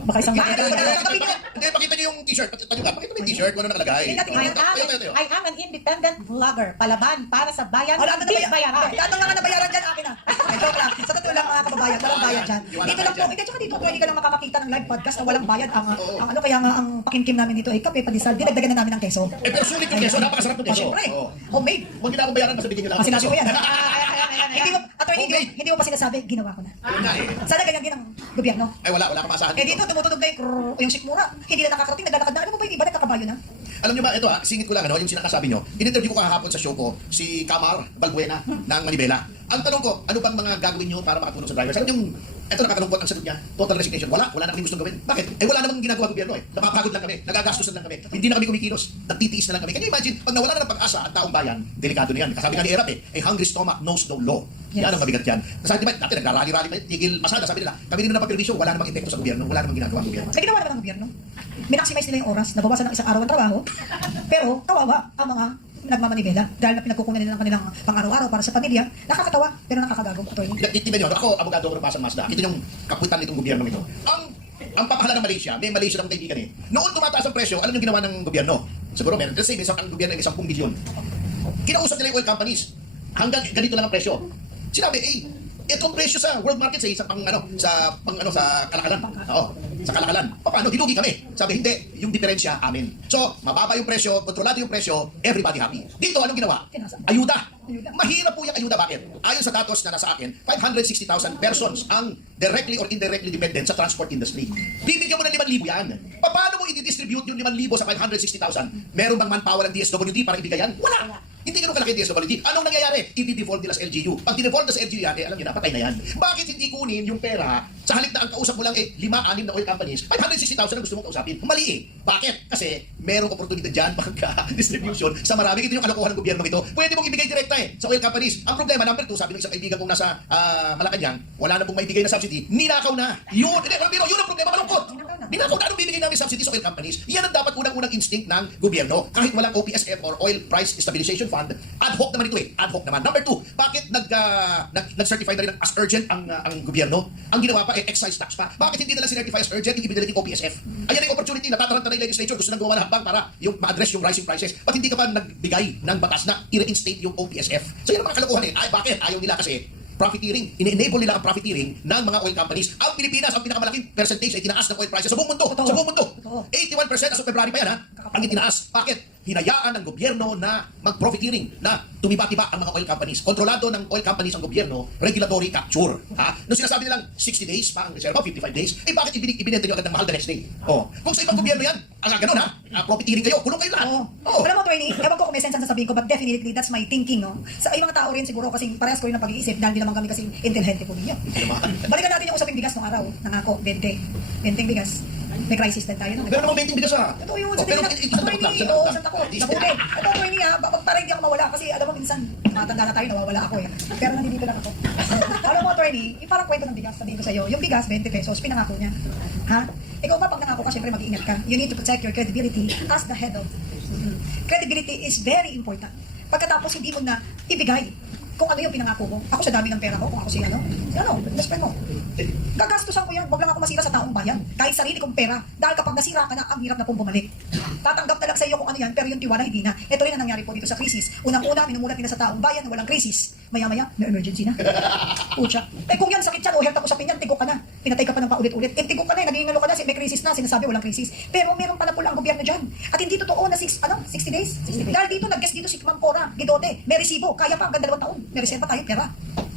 Baka isang Hindi, pakita niyo yung t-shirt. Pakita mo yung t-shirt, kung ano nakalagay. I am an independent vlogger. Palaban para sa bayan. Wala ka na Hindi bayaran. bayaran. Lahat ng mga nabayaran dyan, akin na. Joke lang. Sa totoo lang, mga kababayan, walang bayad dyan. Dito lang po. Hindi, tsaka dito, pwede ka lang makakakita ng live podcast na walang bayad. Ang ano, kaya nga, ang pakimkim namin dito ay kape, padisal. Dinagdagan na namin ng keso. Eh, pero sulit yung keso. Napakasarap yung Oh, keso. syempre. Oo. Homemade. Huwag hindi na ako bayaran, basta bigyan nyo lang. Kasi sinabi ko yan. Ayan. Hindi mo, attorney, hindi mo pa sinasabi, ginawa ko na. Yun nga eh. Sana ganyan din ang gobyerno. Ay, wala ka maasahan Eh dito, tumutunog na yung yung sikmura. Hindi na nakakarating, naglalakad na. Alam mo ba yung iba nagkakabayo na? Alam niyo ba, ito singit ko lang, yung sinakasabi niyo. In-interview ko kahapon sa show ko, si Kamar Balbuena ng Manibela. Ang tanong ko, ano bang mga gagawin niyo para makatulong sa drivers? Alam niyo, ito nakakalungkot ang sagot niya, total resignation. Wala na kami gustong gawin. Bakit? Eh wala namang ginagawa ng gobyerno eh. Napapagod lang kami, nagagastusan lang kami. Hindi na kami kumikilos, nagtitiis na lang kami. Can you imagine, pag nawala na ng pag-asa ang taong bayan, delikado na yan. Kasabi nga ni Erap a hungry stomach knows no law. Yes. Yan ang mabigat yan. Kasi diba, dati nagrarally-rally pa, tigil pasada, sabi nila, kami din na pagpermisyon, wala namang epekto sa gobyerno, wala namang ginagawa ang gobyerno. May ginawa naman ng gobyerno. Minaximize nila yung oras, nabawasan ng isang araw ang trabaho, pero kawawa ang mga nagmamanibela dahil na pinagkukunan nila ng kanilang pang-araw-araw para sa pamilya. Nakakatawa, pero nakakagago. Attorney. Tingnan nyo, ako, abogado ko ng Pasang Mazda. Ito yung kaputan nitong gobyerno ito. Ang papahala ng Malaysia, may Malaysia ng kaibigan eh. Noon tumataas ang presyo, alam yung ginawa ng gobyerno? Siguro meron. Let's say, ang gobyerno ay 10 bilyon. Kinausap nila yung oil companies. Hanggang ganito lang ang presyo. Sinabi, itong presyo sa world market sa sa kalakalan. Oo, sa kalakalan. Paano? Dilugi kami. Sabi, hindi. Yung diferensya, amin. So, mababa yung presyo, kontrolado yung presyo, everybody happy. Dito, anong ginawa? Ayuda. Mahirap po yung ayuda. Bakit? Ayon sa datos na nasa akin, 560,000 persons ang directly or indirectly dependent sa transport industry. Bibigyan mo ng 5,000 yan. Paano mo i-distribute yung 5,000 sa 560,000? Meron bang manpower ng DSWD para ibigay yan? Wala. Hindi ganun kalaki DSWD. Anong nangyayari? I-default nila sa LGU. Pag dinefault na sa LGU yan, alam niyo na, patay na yan. Bakit hindi kunin yung pera sa halip na ang kausap mo lang 5-6 na oil companies, 560,000 ang gusto mong kausapin? Mali eh. Bakit? Kasi merong oportunidad dyan pagka-distribution sa marami. Ito yung kalokohan ng gobyerno ito. Pwede mong ibigay direkta sa oil companies. Ang problema, number 2, sabi ng isang kaibigan kong nasa Malacanang, wala na pong maibigay na subsidy, ninakaw na. Yun ang problema, malungkot. Ninakaw na. Anong bibigay namin subsidy sa oil companies? Yan ang dapat unang-unang instinct ng gobyerno. Kahit walang OPSF or Oil Price Stabilization Fund, ad hoc naman ito eh. Ad hoc naman. Number 2, bakit nag-certify na rin as urgent ang gobyerno? Ang ginawa pa excise tax pa. Bakit hindi nila sinertify as urgent yung ibinalik yung OPSF? Ayan yung opportunity. Natataranta na yung legislature. Gusto nang gumawa ng hakbang para yung ma-address yung rising prices. Ba't hindi ka pa nagbigay ng batas na i-reinstate yung OPSF? So yan ang mga kalokohan eh. Bakit? Ayaw nila kasi profiteering. Ine-enable nila ang profiteering ng mga oil companies. Ang Pilipinas, ang pinakamalaking percentage ay tinaas ng oil prices sa buong mundo. Totoo. Sa buong mundo. Totoo. 81% as of February pa yan, ha? Ang itinaas. Bakit? Hinayaan ng gobyerno na mag-profiteering, na tumiba-tiba ang mga oil companies. Kontrolado ng oil companies ang gobyerno, regulatory capture. Ha? Nung sinasabi nilang 60 days pa ang reserva, 55 days, bakit ibinenta nyo agad ng mahal the next day? Kung sa ibang gobyerno yan, ganun ha, profiteering kayo, kulong kayo lahat. Alam mo, attorney, ewan ko kung may sense ang sasabihin ko, but definitely that's my thinking, no? Sa ibang tao rin siguro, kasi parehas ko rin ang pag-iisip, dahil di naman kami kasing intelligente po ninyo. Balikan natin yung usaping bigas nung araw, nangako, 20 bigas. May crisis din tayo. No? Pero naman 20 bigas ha. Ito yun, Pero sa takot. Nabuli. Ito, attorney, para hindi ako mawala, kasi alam mo, minsan, matanda na tayo, nawawala ako eh. Pero nandito lang ako. Alam mo, attorney, parang kwento ng bigas, sabihin ko sa'yo, yung bigas, 20 pesos, pinangako niya. Ha? Ikaw ba, pag nangako ka, syempre mag-iingat ka. You need to protect your credibility as the head of. Credibility is very important. Pagkatapos, hindi mo na ibigay kung ano yung pinangako mo. Ako sa dami ng pera ko, kung ako si best friend mo. Gagastusan ko yan, wag lang ako masira sa taong bayan. Kahit sarili kong pera. Dahil kapag nasira ka na, ang hirap na pong bumalik. Tatanggap na lang sa iyo kung ano yan, pero yung tiwala hindi na. Ito rin ang nangyari po dito sa krisis. Unang-una, minumulat nila sa taong bayan na walang krisis. Maya-maya, may emergency na. Pucha. Kung yan sakit yan, o health usapin yan, tigok ka na. Pinatay ka pa ng paulit-ulit. Tigok ka na, naging ka na, may krisis na, sinasabi walang krisis. Pero meron pala pula ang gobyerno dyan. At hindi totoo na 60 days? 60 days. Dahil dito, nag-guest dito si Ma'am Cora, Gidote, may resibo, kaya pa hanggang 2 taon. May reserva tayo, pera.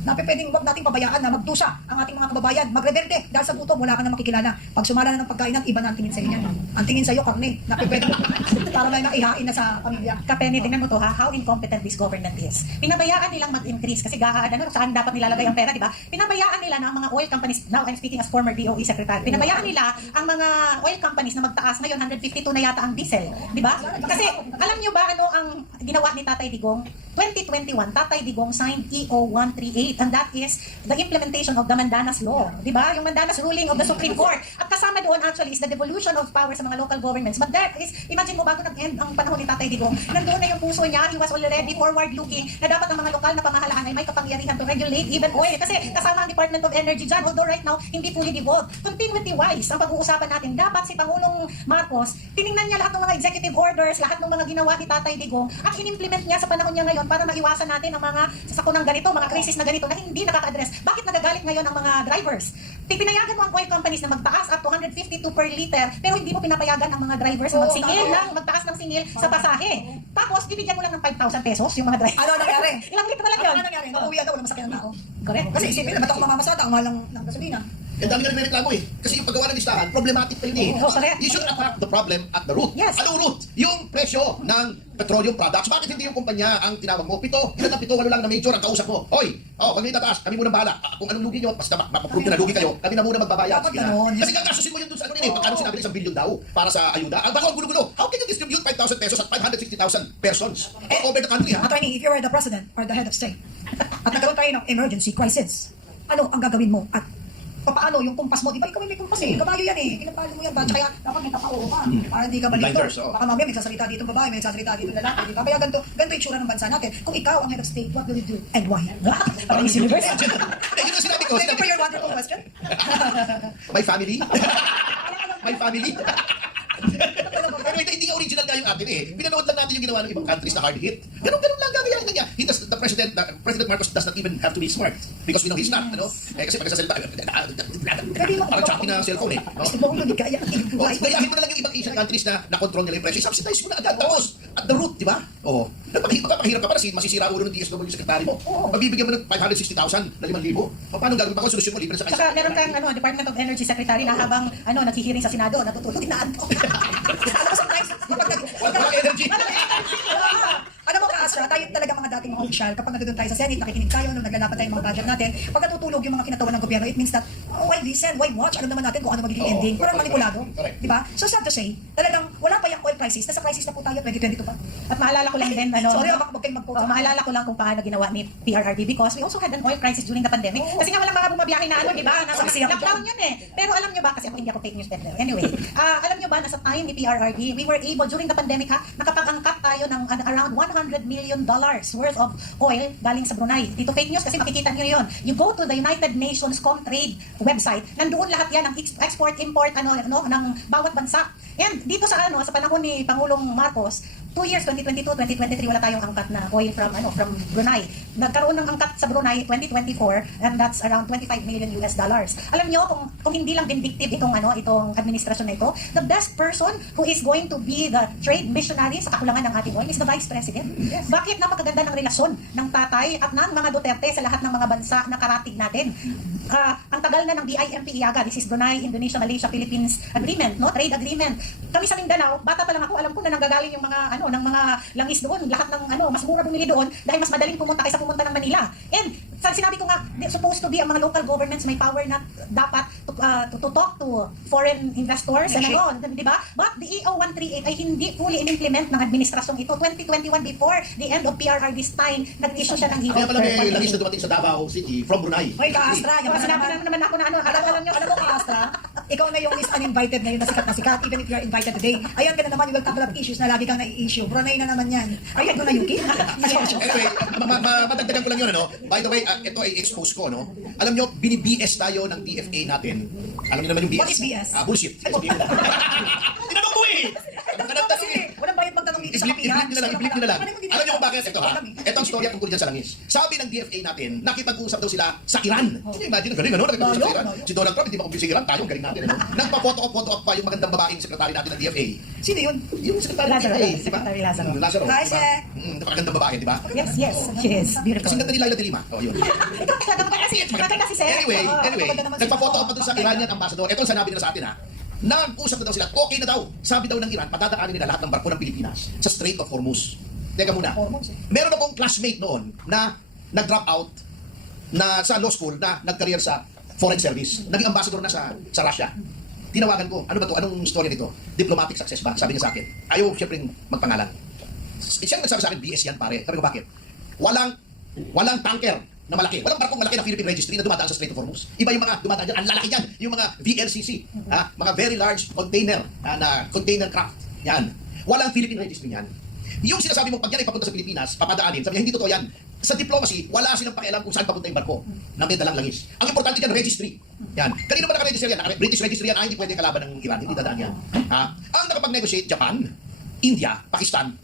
Pwedeng wag nating pabayaan na magdusa ang ating mga kababayan, magrebelde dahil sa gutom wala ka na makikilala. Pag sumala na ng pagkainan, iba na ang tingin sa inyo. Ang tingin sa iyo karne, pwede para may maihain na sa pamilya. Kapeni, tingnan mo to ha, how incompetent this government is. Pinabayaan nilang mag-increase kasi saan dapat nilalagay ang pera, di ba? Pinabayaan nila na ang mga oil companies, now I'm speaking as former DOE secretary, pinabayaan nila ang mga oil companies na magtaas ngayon, 152 na yata ang diesel, di ba? Kasi alam nyo ba ano ang ginawa ni Tatay Digong? 2021, Tatay Digong signed EO 138 and that is the implementation of the Mandanas Law, di ba? Yung Mandanas ruling of the Supreme Court. At kasama doon actually is the devolution of power sa mga local governments. But there is, imagine mo, bago nag-end ang panahon ni Tatay Digong, nandoon na yung puso niya, he was already forward-looking na dapat ang mga lokal na pamahalaan ay may kapangyarihan to regulate even oil. Kasi kasama ang Department of Energy dyan, although right now, hindi fully devolved. Continuity-wise, ang pag-uusapan natin, dapat si Pangulong Marcos, tiningnan niya lahat ng mga executive orders, lahat ng mga ginawa ni Tatay Digong, at in-implement niya sa panahon niya ngayon para maiwasan natin ang mga sasakunang ganito, mga krisis na ganito na hindi nakaka-address. Bakit nagagalit ngayon ang mga drivers? Pinayagan mo ang oil companies na magtaas at 252 per liter, pero hindi mo pinapayagan ang mga drivers na magsingil ng magtaas ng singil sa pasahe. Tapos, bibigyan mo lang ng 5,000 pesos yung mga drivers. Ano nangyari? Ilang litro lang yun? Ano nangyari? Nauwi agad, walang masakyan ng tao. Correct. Kasi isipin na, ba't ako mamamasada? Ang mahal ng gasolina. Ang dami na nagreklamo eh. Kasi yung paggawa ng listahan, problematic pa yun eh. Oo, correct. You should attack the problem at the root. Yes. Anong root? Yung presyo ng petroleum products. Bakit hindi yung kumpanya ang tinawag mo? 7, ilan na 7, 8 lang na major ang kausap mo. Hoy, pag may tataas, kami muna bahala. Kung anong lugi nyo, basta mapaprove na lugi kayo, kami na muna magbabayad. Dapat Sige na. ganun. Kasi gagasusin mo yun dun sa ano nila eh. Pagkano sinabi nila 1 billion daw para sa ayuda. Ang bako ang gulo-gulo. How can you distribute 5,000 pesos at 560,000 persons all over the country ha? Attorney, if you were the president or the head of state at nagkaroon tayo ng emergency crisis, ano ang gagawin mo? At paano yung kumpas mo? Di ba ikaw may kumpas eh? Kabayo yan eh. Pinapalo mo yan ba? Kaya dapat may tapao ka. Para hindi ka balito. Blinders, oo. Baka mamaya may sasalita dito babae, may sasalita dito lalaki. Di ba? Kaya ganito yung itsura ng bansa natin. Kung ikaw ang head of state, what will you do? And why? Parang Miss Universe. Yun ang sinabi ko. Thank you for your wonderful question. My family? My family? Pero hindi nga original nga yung atin eh. Pinanood lang natin yung ginawa ng ibang countries na hard hit. Ganun lang gagayahin na niya. President Marcos does not even have to be smart because we know he's not, ano? Kasi pagkasasalita, parang choppy na cellphone eh. No? Gusto mo kung hindi kaya. Gayahin mo na lang yung ibang Asian countries na na-control nila yung presyo. Subsidize mo na agad. Tapos, at the root, di ba? Oo. Magpapahirap ka para masisira ulo ng DSW secretary mo. Magbibigyan mo ng 560,000 na 5,000. Paano gagawin pa kung solusyon mo libre sa Saka meron kang Department of Energy Secretary na habang naghihiring sa Senado, natutulog inaantok. Alam mo sometimes, Walang energy. Alam mo ka-Astra, tayo talaga mga dating mga opisyal, kapag nandun tayo sa Senate, nakikinig tayo, nung naglalapat tayo ng mga budget natin, pag natutulog yung mga kinatawan ng gobyerno, it means that, why listen, why watch? Alam naman natin kung ano magiging ending. Parang manipulado. Correct. Di ba? So sad to say, talagang wala pa yung oil crisis. Nasa crisis na po tayo, 2022 pa. At maalala ko lang din, Sorry, wag kayong mag-quote. maalala ko lang kung paano ginawa ni PRRD because we also had an oil crisis during the pandemic. Kasi nga walang mga bumabiyahe na di ba? Nasa lockdown yun eh. Pero alam nyo ba, kasi ako hindi ako fake news peddler. Anyway, alam nyo ba, nasa time ni PRRD, we were able, during the pandemic nakapag-angkat tayo ng around $100 million worth of oil galing sa Brunei. Dito fake news kasi makikita nyo yun. You go to the United Nations Comtrade website, nandoon lahat yan ng export-import ng bawat bansa. And dito sa sa panahon ni Pangulong Marcos, 2 years, 2022, 2023, wala tayong angkat na oil from Brunei. Nagkaroon ng angkat sa Brunei 2024 and that's around 25 million US dollars. Alam nyo, kung hindi lang vindictive itong administrasyon na ito, the best person who is going to be the trade missionary sa kakulangan ng ating oil is the Vice President. Yes. Bakit napakaganda ng relasyon ng tatay at ng mga Duterte sa lahat ng mga bansa na karating natin? Ang tagal na ng BIMP-IAGA, this is Brunei, Indonesia, Malaysia, Philippines Agreement, no? Trade agreement. Kami sa Mindanao, bata pa lang ako, alam ko na nanggagaling yung mga ng mga langis doon, lahat ng mas mura bumili doon dahil mas madaling pumunta kaysa pumunta ng Manila. And sinabi ko nga, supposed to be ang mga local governments may power na dapat to talk to foreign investors and di ba? But the EO 138 ay hindi fully in-implement ng administrasyong ito. 2021 before the end of PRR this time, nag-issue siya ng EO. Kaya pala may langis na dumating sa Davao City from Brunei. Hoy, Ka-Astra, yung Sinabi naman ako na alam mo, Ka-Astra, ikaw na yung is uninvited ngayon na sikat, even if you're invited today. Ayan ka na naman, you will couple of issues na lagi kang nai-issue. Brunei na naman yan. Ayan ko na, Yuki. Anyway, madagdagan ko lang yun, By the way, ito ay expose ko, Alam nyo, bini-BS tayo ng DFA natin. Alam niyo naman yung BS? What is BS? Bullshit. Tinanong ko eh! Walang bayad magtanong dito sa kapihan. I-blip nyo na lang. Alam niyo kung bakit ito, ha? Ito ang storya tungkol dyan sa langis. Sabi ng DFA natin, nakipag-usap daw sila sa Iran. Can you imagine? Galing, nakipag-usap sa Iran. Si Donald Trump, hindi makumpisi Iran. Tayo, galing natin, Nagpa-photo up pa yung magandang babaeng sekretary natin ng DFA. Sino yun? Yung sekretary ng Lazaro. DFA, di ba? Secretary Lazaro. Lazaro, Hi, di ba? Sek. Napakagandang babae, di ba? Yes, she is. Beautiful. Kasing ganda ni Laila de Lima. Oh, yun. Ikaw talaga kasi sir. Anyway, maganda naman si nagpa-photo Pao. up pa dun sa Iranian ambassador. Ito ang sinabi nila sa atin, ha? Nag-usap na daw sila, okay na daw. Sabi daw ng Iran, patadaanin nila lahat ng barko ng Pilipinas sa Strait of Hormuz. Teka muna. Meron akong classmate noon na nag-drop out na sa law school na nag-career sa foreign service. Naging ambassador na sa Russia. Tinawagan ko, ano ba to? Anong story nito? Diplomatic success ba? Sabi niya sa akin. Ayaw siyempre magpangalan. Siya nagsabi sa akin, BS yan pare. Sabi ko, bakit? Walang tanker na malaki. Walang barkong malaki na Philippine Registry na dumadaan sa Strait of Hormuz. Iba yung mga dumadaan dyan. Ang lalaki dyan. Yung mga VLCC. Mga very large container na container craft. Yan. Walang Philippine Registry yan. Yung sinasabi mo, pag yan ay papunta sa Pilipinas, papadaanin, sabi niya, hindi totoo yan. Sa diplomacy, wala silang pakialam kung saan papunta yung barko na may dalang langis. Ang importante dyan, registry. Yan. Kanino ba naka-register yan? British registry yan. Hindi pwede kalaban ng Iran. Hindi dadaan yan. Ang nakapag-negotiate, Japan, India, Pakistan,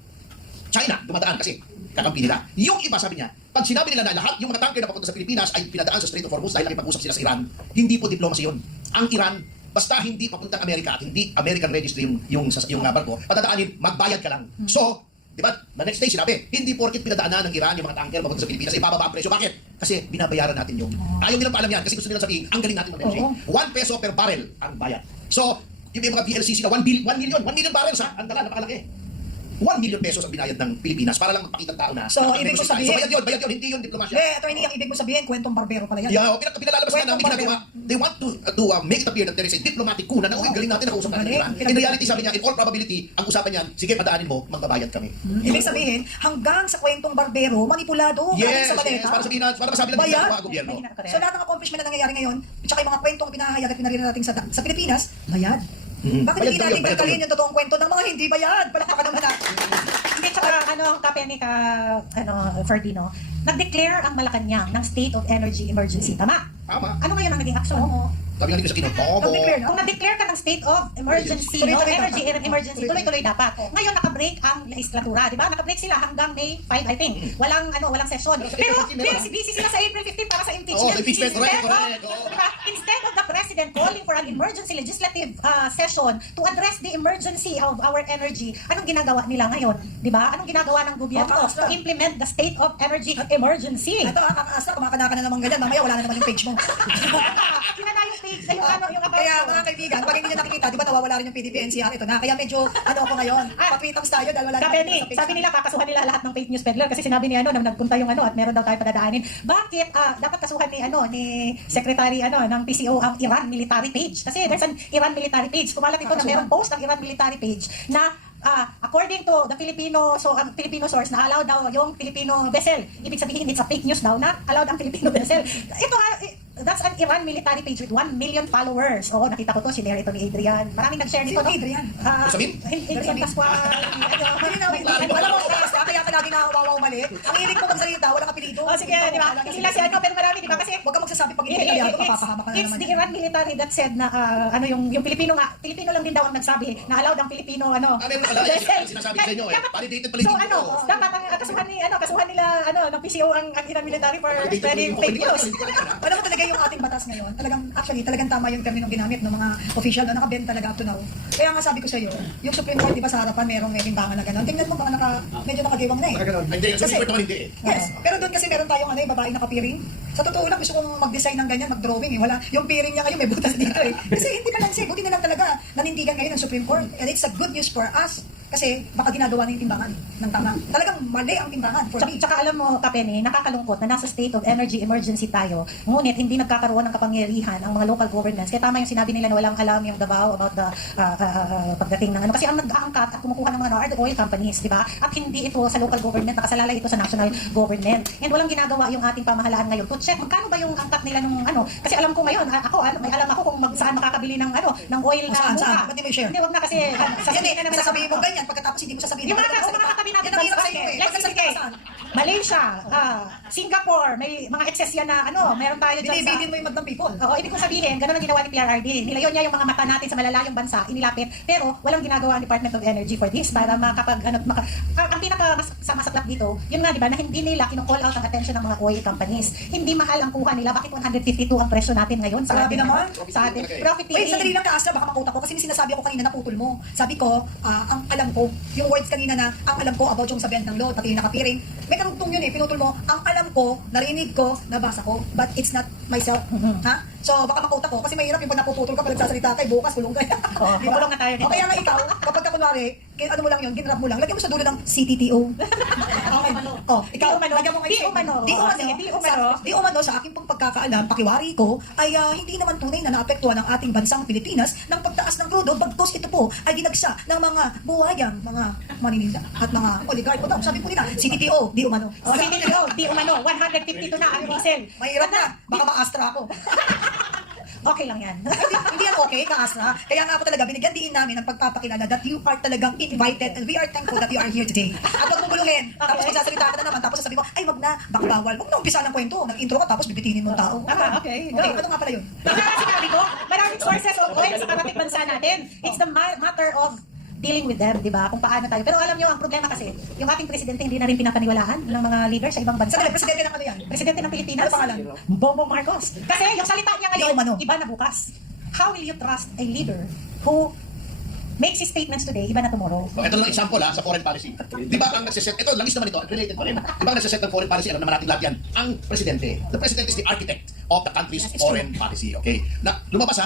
China, dumadaan kasi kakampi nila. Yung iba, sabi niya, pag sinabi nila na lahat yung mga tanker na papunta sa Pilipinas ay pinadaan sa Strait of Hormuz dahil nakipag-usap sila sa Iran, hindi po diplomacy yun. Ang Iran, basta hindi papuntang Amerika at hindi American registry yung barko, patadaanin, magbayad ka lang. So, di ba, the next day sinabi, hindi porkit pinadaanan ng Iran yung mga tanker papunta sa Pilipinas, ibababa ang presyo. Bakit? Kasi binabayaran natin yung. Ayaw nilang paalam yan kasi gusto nilang sabihin, ang galing natin mag-negotiate. 1 peso per barrel ang bayad. So, yung mga VLCC na 1 million barrels ang dala, napakalaki. 1 million pesos ang binayad ng Pilipinas para lang magpakita ng tao na. So, ibig ko sabihin. So, bayad yun, hindi yun diplomasya. Hindi, attorney, ang ibig mo sabihin, kwentong barbero pala yan. Yeah, pinalalabas na namin ginagawa. They want to make it appear that there is a diplomatic coup na galing natin, nakausap natin nila. In reality, sabi niya, in all probability, ang usapan niyan, sige, padaanin mo, magbabayad kami. Ibig sabihin, hanggang sa kwentong barbero, manipulado, Yes, sa baleta. para sabihin na, para masabi lang Bayad. ng mga gobyerno. So lahat ng accomplishment na nangyayari ngayon, at saka yung mga kwentong pinahayag at pinarira natin sa Pilipinas, bayad. Bakit Bayad hindi daw natin yun, bayad kalkalin daw yung totoong kwento ng mga hindi bayad? Palakpakan naman natin. Hindi, tsaka kape ni Ferdino, nag-declare ang Malacanang ng state of energy emergency. Tama? Tama. Ano ngayon ang naging aksyon? Sabi nga dito sa Kino, Nag-declare na. Kung nag-declare ka ng state of emergency, Tuloy-tuloy energy dapat. emergency, tuloy-tuloy dapat. Ngayon nakabreak ang legislatura, di ba? Nakabreak sila hanggang May 5, I think. Walang session. Pero busy sila sa April 15 para sa impeachment. Impeachment, correct. Diba? Instead of the president calling for an emergency legislative session to address the emergency of our energy, anong ginagawa nila ngayon? Di ba? Anong ginagawa ng gobyerno to implement the state of energy emergency? Ito, kakakasa, kumakana ka na naman ganyan. Mamaya wala na naman yung page mo. Sinana yung page na yung account Kaya mo. mga kaibigan, pag hindi nyo nakikita, di ba nawawala rin yung PDP NCR ito na? Kaya medyo, ako ngayon, patwitams tayo dahil wala Kapeni, nakikita sa page sabi na. nila kakasuhan nila lahat ng fake news peddler kasi sinabi ni nang nagpunta yung at meron daw tayo padadaanin. Bakit dapat kasuhan ni Secretary ng PCO ang Iran military page? Kasi there's an Iran military page. Kumalat ito na merong post ng Iran military page na according to the Filipino source na allowed daw yung Filipino vessel. Ibig sabihin it's a fake news daw na allowed ang Filipino vessel. Ito That's an Iran military page with 1 million followers. Oo, nakita ko to, sinare ito ni Adrian. Maraming nag-share nito, Sino no? Adrian? Sabihin? Adrian Pascual. Alam mo, kaya ka lagi nawawaw mali. Ang hilig mo magsalita, walang apelido. Oh, sige, di ba? Sila si ano, pero marami, di ba? Kasi Huwag ka magsasabi pag hindi ka mapapahama ka na it's naman. the Iran military that said na ano yung Pilipino nga, Pilipino lang din daw ang nagsabi na allowed ang Pilipino ano. Meron pala, sinasabi ko sa inyo validated So ano, dapat ang kasuhan nila ng PCO ang Iran military for spreading fake news. Alam mo talaga yung ating batas ngayon, talagang tama yung terminong ginamit ng mga official na nakabend talaga up to now. Kaya nga sabi ko sa iyo, yung Supreme Court, di ba sa harapan merong may limbangan na gano'n. Tingnan mo baka medyo nakagewang na eh. Hindi, Kasi- sabi ko hindi eh. Yes, pero doon kasi meron tayong babae nakapiring. Sa totoo lang, gusto kong mag-design ng ganyan, mag-drawing eh. Wala, yung piring niya ngayon may butas dito eh. Kasi hindi balanse, buti na lang talaga nanindigan ngayon ng Supreme Court. And it's a good news for us. Kasi baka ginagawa na yung timbangan ng tama. Talagang mali ang timbangan for me. Tsaka alam mo, Kapene, nakakalungkot na nasa state of energy emergency tayo, ngunit hindi nagkakaroon ng kapangyarihan ang mga local governments. Kaya tama yung sinabi nila na walang alam yung Davao about the pagdating ng ano. Kasi ang nag-aangkat at kumukuha ng mga are the oil companies, di ba? At hindi ito sa local government, nakasalalay ito sa national government. And walang ginagawa yung ating pamahalaan ngayon to check magkano ba yung angkat nila ng ano. Kasi alam ko ngayon, may alam ako kung saan makakabili ng ano, ng oil na Saan? mura. Ba't di mo i-share? Hindi, wag na kasi sasabihin ka naman sasabihin mo ganyan, pagkatapos hindi mo sasabihin. yung mga katabi natin Yan ang hirap sa iyo eh. Let's say, Malaysia, Singapore, may mga excess yan na ano, meron tayo dyan sa... Binibidin mo yung magdang people. Oo, ibig kong sabihin, ganun ang ginawa ni PRRD. Nilayon niya yung mga mata natin sa malalayong bansa, inilapit, pero walang ginagawa ang Department of Energy for this para ang pinaka masaklap dito, yun nga, di ba, na hindi nila kino-call out ang attention ng mga oil companies. Hindi mahal ang kuha nila. Bakit 152 ang presyo natin ngayon? Grabe naman. Sa atin. Profiteering. Wait, sandali lang ka, Astra, baka makuta ko. Kasi may sinasabi ako kanina, naputol mo. Sabi ko, ang alam ko, yung words kanina na, ang alam ko about yung sabihan ng law, pati yung nakapiring, may karugtong yun eh, pinutol mo, ang alam ko, narinig ko, nabasa ko, but it's not myself. Ha? So, baka makuta ko, kasi mahirap yung pag napuputol ka, pag nagsasalita ka, bukas, kulong ka. Oo, Di ba? makulong na tayo dito. O kaya nga ikaw, kapag ka kunwari, ano mo lang yun, ginrap mo lang, lagyan mo sa dulo ng CTTO. Okay. Oh, ikaw, lagyan mo Di umano. Di umano sa aking pong pagkakaalam, pakiwari ko, ay hindi naman tunay na naapektuhan ng ating bansang Pilipinas ng pagtaas ng krudo, bagkus ito po ay dinagsa ng mga buhayang, mga maninila at mga oligarko daw. Sabi po nila, CTTO, di umano. Di umano, 152 na ang diesel. Mahirap na, baka ma-astra ako. Okay lang yan. Hindi yan okay, ka-astra. Kaya nga po talaga, binigyan din namin ng pagpapakilala that you are talagang invited and we are thankful that you are here today. At huwag mong bulungin. Tapos magsasalita ka na naman, tapos sasabihin mo, ay wag na, baka bawal. Huwag na umpisa ng kwento. Nag-intro ka, tapos bibitinin mo ang tao. Okay. Okay, ano nga pala yun? Sinabi ko, maraming sources of oil sa karating bansa natin. It's the matter of dealing with them, di ba? Kung paano tayo. Pero alam nyo, ang problema kasi, yung ating presidente hindi na rin pinapaniwalaan ng mga leaders sa ibang bansa. Sandali, presidente ng ano yan? Presidente ng Pilipinas. Ano pangalan? Bongbong Marcos. Kasi yung salita niya ngayon, Di umano. iba na bukas. How will you trust a leader who makes his statements today, iba na tomorrow? Ito lang example sa foreign policy. Di ba ang nagsiset, ito, langis naman ito, related pa rin. Di ba ang nagsiset ng foreign policy, alam naman natin lahat yan, ang presidente. The president is the architect of the country's foreign policy, okay? Na lumabas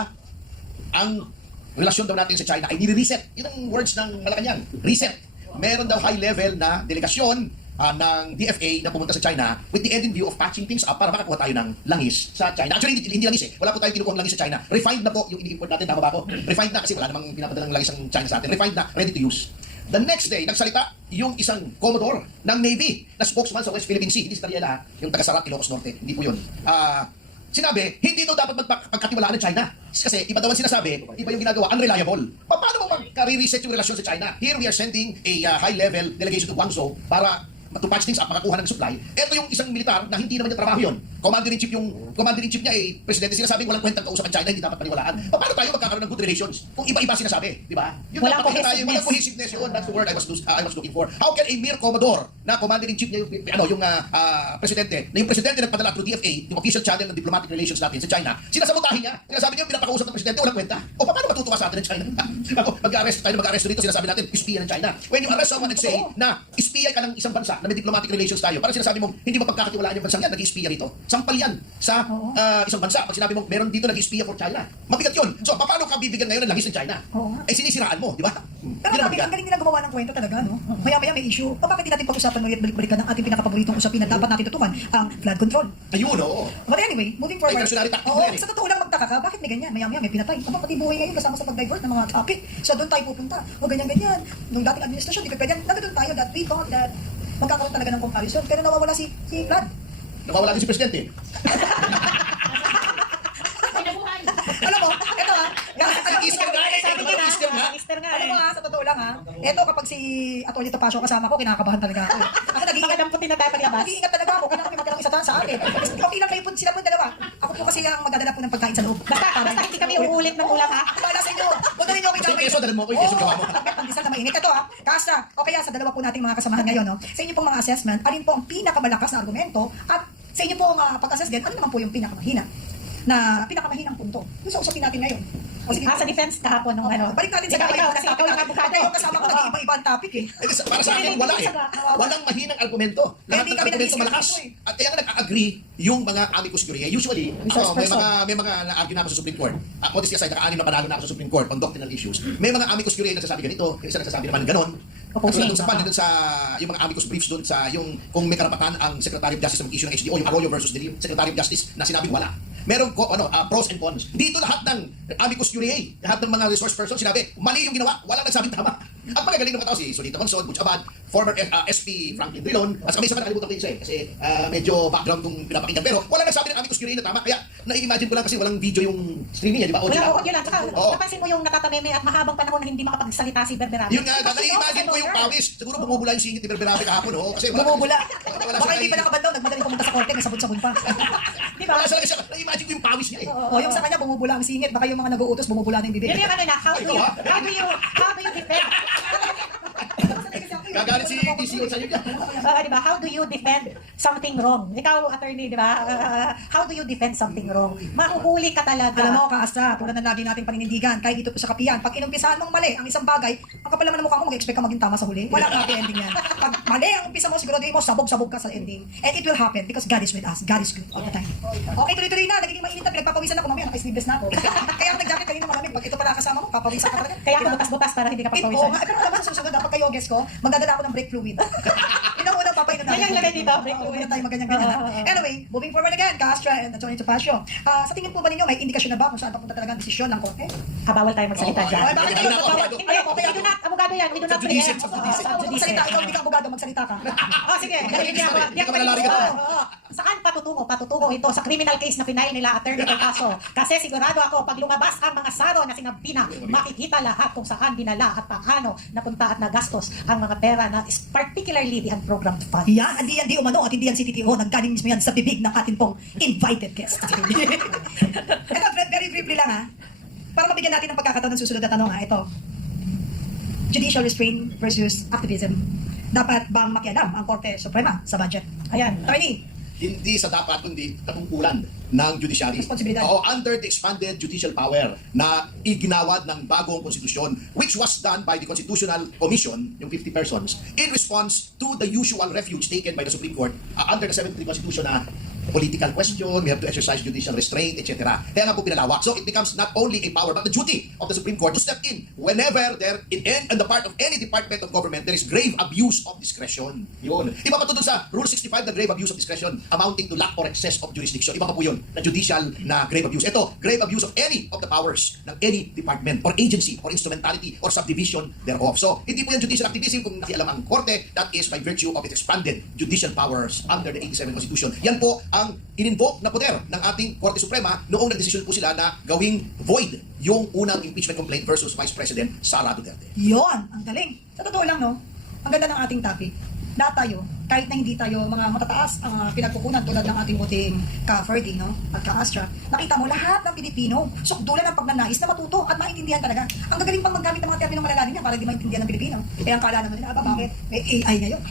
ang relasyon daw natin sa China ay nire-reset. Yun ang words ng Malacanang, reset. Meron daw high-level na delegasyon ng DFA na pumunta sa China with the end in view of patching things up para makakuha tayo ng langis sa China. Actually, hindi langis eh. Wala po tayong kinukuha ng langis sa China. Refined na po yung ini-import natin. Tama ba ako? Refined na kasi wala namang pinapadalang langis ng China sa atin. Refined na, ready to use. The next day, nagsalita yung isang Commodore ng Navy na spokesman sa West Philippine Sea. Hindi si Tariela, yung taga-Sarat, Ilocos Norte. Hindi po yun. Sinabi, hindi daw dapat magpagkatiwalaan ng China. Kasi iba daw ang sinasabi, iba yung ginagawa, unreliable. Paano mo magka-reset yung relasyon sa China? Here we are sending a high-level delegation to Guangzhou para to patch things up, makakuha ng supply. Ito yung isang militar na hindi naman niya trabaho yun. Commander-in-chief niya presidente, sinasabing walang kwentang kausap ang China, hindi dapat paniwalaan. Paano tayo magkakaroon ng good relations kung iba-iba sinasabi, di ba? Yun Walang dapat tayo, cohesiveness. walang cohesiveness yun. That's the word I was looking for. How can a mere Commodore na commander-in-chief niya yung presidente, na yung presidente nagpadala through DFA, yung official channel ng diplomatic relations natin sa China, sinasabotahin niya, sinasabi niya yung pinapakausap ng presidente, walang kwenta. O paano matutuwa sa atin ng China? Mag-arrest dito, sinasabi natin, espiya ng China. When you arrest someone and say na espiya ka ng isang bansa na may diplomatic relations tayo, parang sinasabi mo, hindi mo pagkakatiwalaan yung bansang yan, nag-espiya rito. Sampal yan sa isang bansa. Pag sinabi mo, meron dito nag-espiya for China. Mabigat yun. So, paano ka bibigyan ngayon ng langis ng China? Ay, sinisiraan mo, di ba? Pero ang galing nila gumawa ng kwento talaga, no? Maya-maya may issue. O bakit di natin pag-usapan ulit balik-balikan ng ating pinakapaboritong usapin na dapat natin tutukan, ang flood control. Ayun, oo. But anyway, moving forward. Ay, personality tactic Oo, mo yan eh. sa totoo lang magtaka ka, bakit may ganyan? Maya-maya may pinatay. Aba, pati buhay ngayon kasama sa pag-divert ng mga topic. So doon tayo pupunta. O ganyan-ganyan. Nung dating administrasyon, di ka ganyan. Nandun tayo that we thought that magkakaroon talaga ng comparison. Pero nawawala si Vlad. Nawawala din si presidente. mo, ito ha. Easter nga eh. Sabi ka na, Easter nga. Easter nga Alam mo eh. ha, sa totoo lang ha. Ito kapag si Atty. Topacio kasama ko, kinakabahan talaga ako. Ako nag-iingat. Baka damputin na tayo paglabas. Nag-iingat talaga ako. Kailangan may matirang isa sa akin. Okay lang kayo po, sila po yung dalawa. Ako po kasi ang magdadala po ng pagkain sa loob. Basta hindi kami uulit ng ulam ha. Wala sa inyo. Huwag na rin ako Kasi yung keso, dalhin mo ako yung keso gawa mo. Pandesal na mainit. Ito ha, Kastra. O kaya sa dalawa po nating mga kasamahan ngayon, no? Sa inyo pong mga assessment, alin po ang pinakamalakas na argumento at sa inyo po ang pag-assess din, ano naman po yung pinakamahina na pinakamahinang punto. Yung sa usapin natin ngayon. O sige, Sa defense kahapon ng ano. balik natin sa Ikaw, kasi ikaw yung abogado. Ikaw yung kasama ko, nag-iiba-iba ang topic eh. Para sa akin, wala eh. Walang mahinang argumento. Lahat Hindi ng kami argumento nag-iisip malakas. dito eh. At kaya nga nag-agree yung mga amicus curiae. Usually, may mga na-argue na ako sa Supreme Court. Modesty aside, naka-anim na panalo na ako sa Supreme Court on doctrinal issues. May mga amicus curiae na nagsasabi ganito, yung isa nagsasabi naman ganon. Opposing. Doon sa pan, doon sa yung mga amicus briefs doon sa yung kung may karapatan ang Secretary of Justice ng issue ng HDO, yung Arroyo versus the Secretary of Justice na sinabing wala. Meron pros and cons. Dito lahat ng amicus curiae, lahat ng mga resource person sinabi, mali yung ginawa, walang nagsabing tama. Ang magagaling ng tao si Solita Consol, Butch Abad, former SP Franklin Drilon, at saka may isa pa nakalimutan ko yung isa eh, kasi medyo background kung pinapakinggan. Pero wala nagsabi ng amicus curiae na tama, kaya na-imagine ko lang kasi walang video yung streaming niya, di ba? Audio Wala, lang. yun lang. Tsaka, Oo. napansin mo yung natatameme at mahabang panahon na hindi makapagsalita si Berberami. Yun nga, na-imagine ko yung pawis. Siguro bumubula yung singit ni Berberabe kahapon, oh. Kasi Bumubula. wala Baka siya hindi pa nakabandaw, nagmadaling pumunta sa korte, may sabon-sabon pa. Di ba? Wala siya, na-imagine ko yung pawis niya eh. O yung sa kanya, bumubula ang singit, baka yung mga nag-uutos, bumubula na yung bibig. Yun yung ano na, how do you defend? Gagalit si TCO sa inyo dyan. Di ba? How do you defend something wrong? Ikaw, attorney, di ba? How do you defend something wrong? Mahuhuli ka talaga. Alam mo, Kaastra, tulad na lagi nating paninindigan, kahit dito po sa kapiyan, pag inumpisahan mong mali ang isang bagay, ang kapal naman ng mukha mo, mag-expect ka maging tama sa huli. Wala kang happy ending yan. Pag mali ang umpisa mo, siguro mo, sabog-sabog ka sa ending. And it will happen because God is with us. God is good all the time. Okay, tuloy-tuloy na. Nagiging mainit na, pinagpapawisan ako mamaya, naka-sleeveless na ako. Kaya ako nag-jacket kanina malamig. Pag ito pala kasama mo, papawisan ka talaga. Kaya ako butas-butas para hindi ka Oo, pagpawisan. pero alam mo, sa susunod, kapag kayo guest ko, magdadala ako ng brake fluid. Yun ang unang papainom natin. Kaya lagay dito, brake fluid. Huwag na tayo maganyan-ganyan. Anyway, moving forward again, Castra and Atty. Topacio. Sa tingin po ba ninyo, may indikasyon na ba kung saan papunta talaga ang desisyon ng korte? Bawal tayo magsalita Oo, dyan. Ay, bakit kayo? Hindi, we do not, abogado yan, we do not Judice, preempt. judice. Magsalita, ikaw hindi ka abogado, magsalita ka. Oh, sige. Hindi ako malalari ka pa. Saan patutungo? Patutungo ito sa criminal case na final nila, Attorney Topacio. Kasi sigurado ako, pag lumabas ang mga saro na sinabi na, makikita lahat kung saan dinala at paano napunta at nagastos ang mga pera na is particularly the unprogrammed funds. Yan, hindi yan di umano at hindi yan CTTO. Naggaling mismo yan sa bibig ng ating pong invited guest. Ito, very briefly lang ha. Para mabigyan natin ng pagkakataon ng susunod na tanong ha. Ito, judicial restraint versus activism. Dapat bang makialam ang Korte Suprema sa budget? Ayan, Attorney. Hindi sa dapat kundi katungkulan ng judiciary. Responsibilidad. Oo, under the expanded judicial power na iginawad ng bagong konstitusyon which was done by the Constitutional Commission, yung 50 persons, in response to the usual refuge taken by the Supreme Court under the 73 Constitution na political question, we have to exercise judicial restraint, etc. Kaya nga po pinalawak. So it becomes not only a power but the duty of the Supreme Court to step in whenever there in the part of any department of government there is grave abuse of discretion. Yun. Iba pa to dun sa Rule 65 na grave abuse of discretion amounting to lack or excess of jurisdiction. Iba pa po yun na judicial na grave abuse. Ito, grave abuse of any of the powers ng any department or agency or instrumentality or subdivision thereof. So, hindi po yan judicial activism kung nakialam ang korte, that is by virtue of its expanded judicial powers under the 87 Constitution. Yan po ang in-invoke na poder ng ating Korte Suprema noong nagdesisyon po sila na gawing void yung unang impeachment complaint versus Vice President Sara Duterte. Yon, ang galing. Sa totoo lang, no? Ang ganda ng ating topic. Lahat tayo, kahit na hindi tayo mga matataas ang pinagkukunan tulad ng ating muting ka-Ferdy, no? At ka-Astra, nakita mo lahat ng Pilipino, sukdulan ng pagnanais na matuto at maintindihan talaga. Ang gagaling pang maggamit ng mga terminong malalalim niya para di maintindihan ng Pilipino. Kaya ang kala naman nila, bakit? May AI ngayon.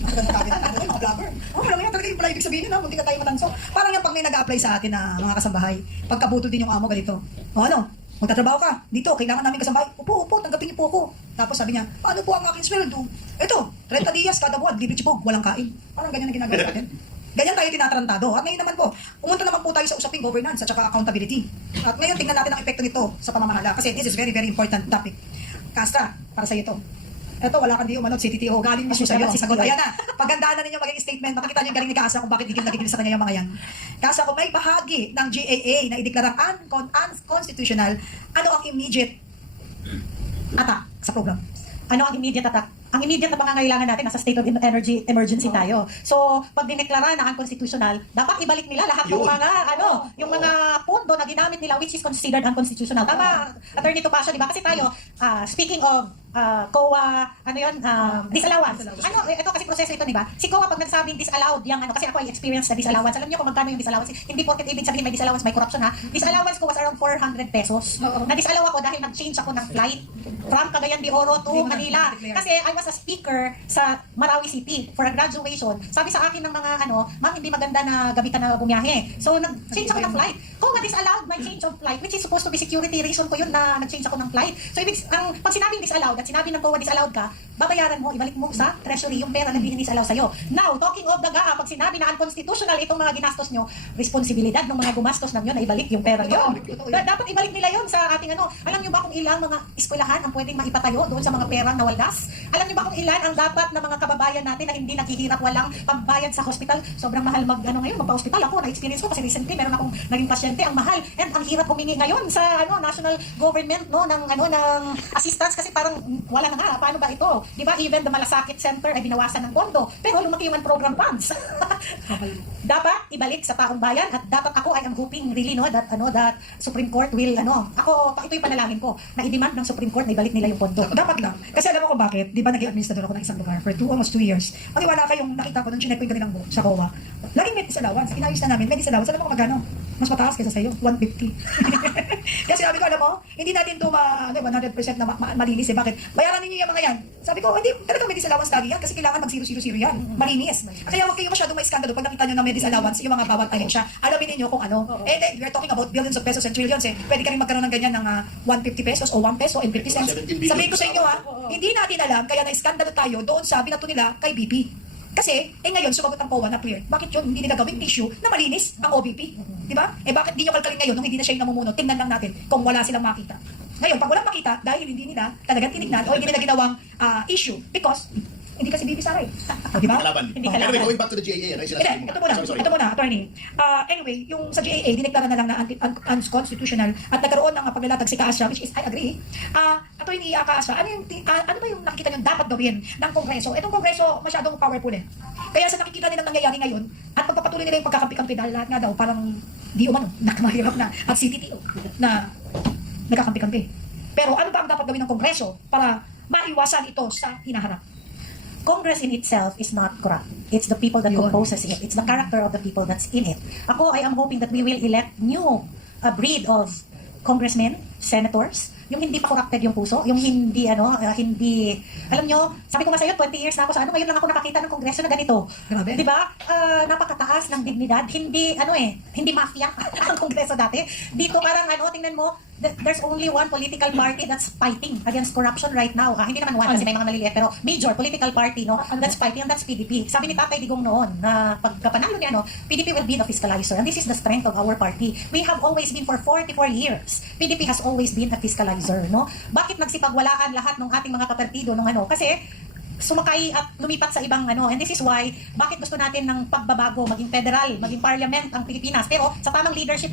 Ang ganda natin, mga vlogger. Alam mo yan, talaga yung pala ibig sabihin yun, munti ka tayo matanso. Parang yung pag may nag-a-apply sa atin na mga kasambahay, pagkabutol din yung amo ganito. O ano? Magtatrabaho ka. Dito, kailangan namin kasambahay. Upo, tanggapin niyo po ako. Tapos sabi niya, paano po ang aking sweldo? Ito, 30 dias kada buwan, libre chibog, walang kain. Parang ganyan ang ginagawa natin. Ganyan tayo tinatarantado. At ngayon naman po, pumunta naman po tayo sa usaping governance at saka accountability. At ngayon, tingnan natin ang epekto nito sa pamamahala. Kasi this is very, very important topic. Castra, para sa iyo to. Ito, wala kang di umanot, CTTO, galing mismo sa iyo. Sagot, ayan na. Pagandaan na ninyo maging statement, makikita niyo yung galing ni Castra kung bakit nagigil sa kanya yung mga yan. Castra, kung may bahagi ng GAA na ideklarang unconstitutional, ano ang immediate attack sa program? Ano ang immediate attack? ang immediate na pangangailangan natin, nasa state of energy emergency tayo. So, pag dineklara na unconstitutional, dapat ibalik nila lahat ng Yun. mga, yung mga pondo na ginamit nila which is considered unconstitutional. Tama, Attorney Topacio, di ba? Kasi tayo, speaking of COA, disallowance. Ito kasi proseso ito, di ba? Si COA pag nagsabing disallowed, kasi ako ay experience sa disallowance. Alam niyo kung magkano yung disallowance? Hindi porket ibig sabihin may disallowance, may corruption ha. Disallowance ko was around 400 pesos. Na-disallow ako dahil nag-change ako ng flight from Cagayan de Oro to Manila. Kasi I was a speaker sa Marawi City for a graduation. Sabi sa akin ng mga ma'am, hindi maganda na gabi ka na bumiyahe. So, nag-change ako ng flight. Kung disallowed my change of flight, which is supposed to be security reason ko yun na nag-change ako ng flight. So, pag sinabing disallowed at sinabi ng COA disallowed ka, babayaran mo, ibalik mo sa treasury yung pera na disallow sa'yo. Now, talking of the GAA, pag sinabi na unconstitutional itong mga ginastos nyo, responsibilidad ng mga gumastos ng yun na ibalik yung pera nyo. Dapat ibalik nila yun sa ating Alam nyo ba kung ilang mga eskwelahan ang pwedeng maipatayo doon sa mga perang nawaldas? Alam nyo ba kung ilan ang dapat na mga kababayan natin na hindi naghihirap, walang pambayad sa hospital? Sobrang mahal ngayon, magpa-hospital ako, na-experience ko kasi recently meron akong naging pasyente, ang mahal and ang hirap humingi ngayon sa national government ng assistance kasi parang wala na nga, paano ba ito? Di ba even the Malasakit Center ay binawasan ng pondo pero lumaki yung program funds. Dapat ibalik sa taong bayan at dapat ako ay am hoping really that Supreme Court will ito'y panalangin ko na i-demand ng Supreme Court na ibalik nila yung pondo. Dapat lang. Kasi alam mo kung bakit, di ba naging administrador ako ng isang lugar for almost 2 years. Maniwala kayong nakita ko nung chinek ko yung kanilang book sa COA. Laging may disallowance. Inayos na namin. May disallowance. Alam mo kung magkano? Mas mataas kaysa sa'yo. 150. Kasi sabi ko, alam mo, hindi natin ito 100% na malinis eh. Bakit? Bayaran ninyo yung mga yan. Sabi ko, hindi, talagang may disallowance lagi yan kasi kailangan mag-000 yan. Malinis. Kaya huwag kayo masyadong may iskandalo pag nakita nyo na may disallowance yung mga bawat ahensya. Alamin ninyo kung ano. We're talking about billions of pesos and trillions eh. Pwede ka rin magkaroon ng ganyan ng 150 pesos o 1 peso and 50 cents. Sabihin ko sa inyo hindi natin alam kaya na-iskandalo tayo doon sa binato nila kay BP. Kasi, ngayon, sumagot ang COA na clear. Bakit yun? Hindi nila gawing issue na malinis ang OBP. Di ba? Bakit di nyo kalkalin ngayon nung hindi na siya yung namumuno? Tingnan lang natin kung wala silang makita. Ngayon, pag walang makita, dahil hindi nila talagang tinignan o hindi nila ginawang issue because hindi kasi BP Sara eh. Di ba? Hindi kalaban. Anyway, going back to the GAA, ano yung sinasabi mo? Ito muna, attorney. Anyway, yung sa GAA, dineklara na lang na unconstitutional at nagkaroon ng paglalatag si Kaasya, which is, I agree. Attorney Kaasya, ano ba yung nakikita nyo dapat gawin ng Kongreso? Itong Kongreso masyadong powerful eh. Kaya sa nakikita nilang nangyayari ngayon, at pagpapatuloy nila yung pagkakampi-kampi dahil lahat nga daw parang di umano, nakamahirap na at CTTO na nagkakampi-kampi. Pero ano ba ang dapat gawin ng Kongreso para maiwasan ito sa hinaharap? Congress in itself is not corrupt. It's the people that composes it. It's the character of the people that's in it. Ako, I am hoping that we will elect a breed of congressmen, senators, yung hindi pa corrupted yung puso, yung hindi, alam nyo, sabi ko nga sa'yo, 20 years na ako sa ngayon lang ako nakakita ng kongreso na ganito. Grabe. Di ba? Napakataas ng dignidad, hindi mafia ang kongreso dati. Dito parang, tingnan mo, there's only one political party that's fighting against corruption right now. Hindi naman one kasi may mga maliliit, pero major political party, that's fighting, and that's PDP. Sabi ni Tatay Digong noon, na pagkapanalo niya, PDP will be the fiscalizer, and this is the strength of our party. We have always been for 44 years. PDP has always been a fiscalizer, Bakit nagsipagwalaan lahat ng ating mga kapartido kasi sumakay at lumipat sa ibang and this is why bakit gusto natin ng pagbabago, maging federal, maging parliament ang Pilipinas, pero sa tamang leadership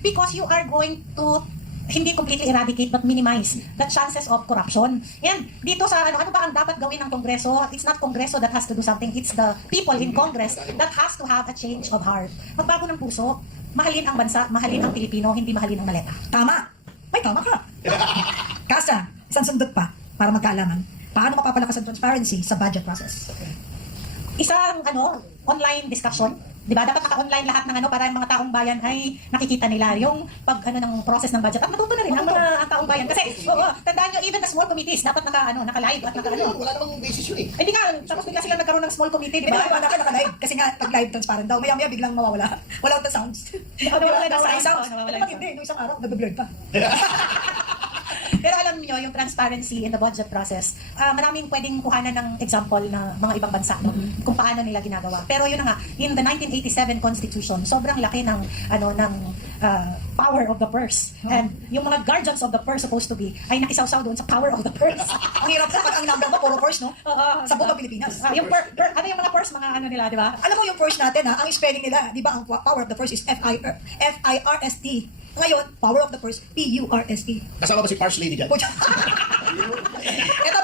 because you are going to hindi completely eradicate but minimize the chances of corruption. And dito sa ano ba ang dapat gawin ng Kongreso? It's not Kongreso that has to do something, it's the people in Congress that has to have a change of heart. Magbago ng puso, mahalin ang bansa, mahalin ang Pilipino, hindi mahalin ang maleta. Tama! May tama ka! Kasa, isang sundot pa para magkaalaman. Paano mapapalakas ang transparency sa budget process? Isang online discussion, 'di ba? Dapat naka-online lahat ng para ang mga taong bayan ay nakikita nila yung pag ng process ng budget at matuto na rin ang mga taong bayan kasi tandaan niyo even the small committees dapat naka-live at Wala namang basis yun eh. Hindi nga, tapos bigla sila nagkaroon ng small committee, di ba? Wala ka naka-live kasi nga pag-live transparent daw. Maya-maya biglang mawawala. Wala the sounds. Nawawala Nawawala yung yung sounds. nawawala Pag yung hindi, nung isang araw, nag-blur pa. Pero alam niyo yung transparency in the budget process, maraming pwedeng kuhanan ng example ng mga ibang bansa kung paano nila ginagawa. Pero yun na nga, in the 1987 Constitution, sobrang laki ng power of the purse. And yung mga guardians of the purse supposed to be ay nakisawsaw doon sa power of the purse. Ang hirap na pag ang number mo, puro purse, no? Sa buong Pilipinas. Yung ano yung mga purse, mga nila, di ba? Alam mo yung purse natin, ang spelling nila, di ba, ang power of the purse is F-I-R-S-T. Ngayon, power of the purse, P-U-R-S-E. Kasama ba si Pars Lady dyan? Ito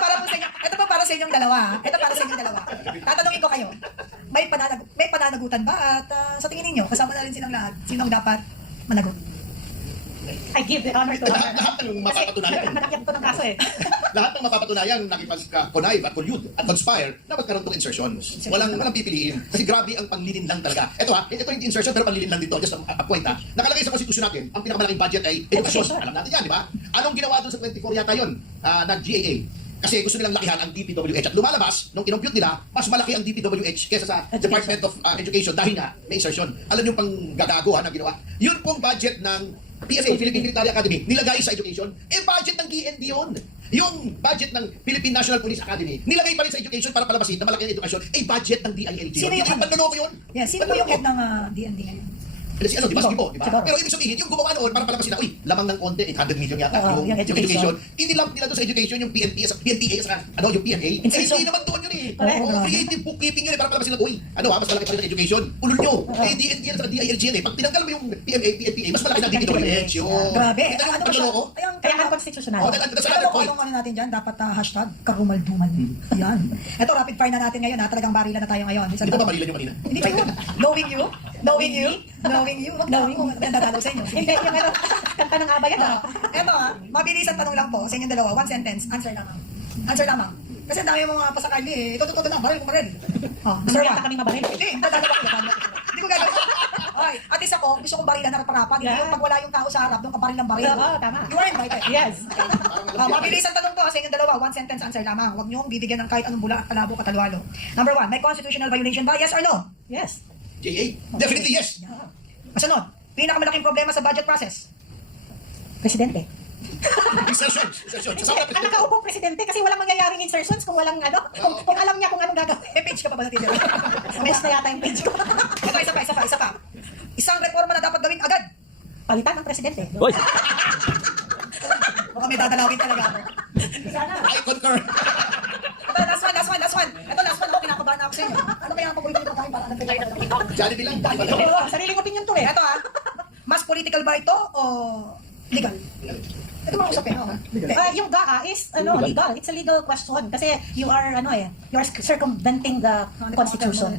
para po sa inyo. Ito pa para sa inyong dalawa. Ito para sa inyong dalawa. Tatanungin ko kayo. May pananagutan ba? At sa tingin ninyo, kasama na rin silang lahat. Sinong dapat managot? I give the honor to honor. Lahat ng mapapatunayan. Manakyat ko ng kaso eh. Lahat ng mapapatunayan nakipag-connive at collude at conspire na magkaroon ng insertions. Walang pipiliin. Kasi grabe ang panlilin lang talaga. Ito yung insertion pero panlilin lang dito. Just a point ha. Nakalagay sa konstitusyon natin, ang pinakamalaking budget ay edukasyon. Alam natin yan, di ba? Anong ginawa doon sa 24 yata yun ng GAA? Kasi gusto nilang lakihan ang DPWH. At lumalabas, nung kinompute nila, mas malaki ang DPWH kesa sa Department of Education dahil nga may insertion. Alam niyo pang gagago na ginawa? Yun pong budget ng PSA, Philippine Military Academy, nilagay sa education, budget ng DND yun. Yung budget ng Philippine National Police Academy, nilagay pa rin sa education para palabasin na malaki ang edukasyon, budget ng DILG. Sino Ito yung- yung panloloko yun. Yeah, sino po yung head ng DND ngayon? Si ano, di ba? Sibo, di ba? Sibo. Pero ibig sabihin, yung gumawa noon para palabasin na, lamang ng konti, 800 million yata, Oo, yung education. Inilump nila doon sa education, yung PNTA, yung PNA. Insertion. Hindi naman doon yun eh. Correct. Oo, creative bookkeeping yun eh, para palabasin na, mas malaki pa rin ang education. Ulul nyo. DND yan sa DILG yan eh. Pag tinanggal mo yung PNPA, mas malaki na DPWH. Yun. Grabe. Kita nyo Ano yung ba siya? panloloko? Ayun, Kaya unconstitutional. Oh, that's Kaya another kung point. anong ano natin dyan, dapat hashtag karumal-dumal. Yan. Ito, rapid fire na natin ngayon ha. Talagang barilan na tayo ngayon. Hindi ba marilan yung kanina? Hindi pa yun. Knowing you. Knowing you. Knowing you. Huwag na ako. Nadadalaw sa inyo. Hindi, yung ano, kanta ng aba yan ah. Ito mabilis ang tanong lang po sa inyong dalawa. One sentence. Answer lamang. Answer lamang. Kasi ang dami mga pasakali eh. Ito, na. Baril ko baril. Oh, Gusto number yata one. kami mabaril. Hindi, dadalaw ako. Hindi ko gagawin. Okay. At isa ko, gusto kong barilan na harapan. Hindi Yeah. yung pag wala yung tao sa harap, doon ka baril ng baril. Oo, tama. You are invited. Yes. Mabilis ang tanong ko sa inyong dalawa. One sentence answer lamang. Huwag niyong bibigyan ng kahit anong bula at kalabo katalwalo. Number one, may constitutional violation ba? Yes or no? Yes. JA? Definitely yes. Kasunod, pinakamalaking problema sa budget process. Presidente. Insertions. Kasama na Ang nakaupong presidente kasi walang mangyayaring insertions kung walang ano, kung alam niya kung anong gagawin. May page ka pa ba natitira? Ubus na yata yung page ko. Isa pa. Isang reforma na dapat gawin agad. Palitan ng presidente. Hoy! Baka may dadalawin talaga ako. I concur. Ito, last one. Ito, last one. Kinakabahan na ako sa inyo. Ano kaya ang paborito ko kain para nagpagay na ito? Jollibee lang. Oo, sariling opinion to eh. Ito mas political ba ito o legal? Ito mga usapin. Yung DACA is legal. It's a legal question kasi you are circumventing the constitution.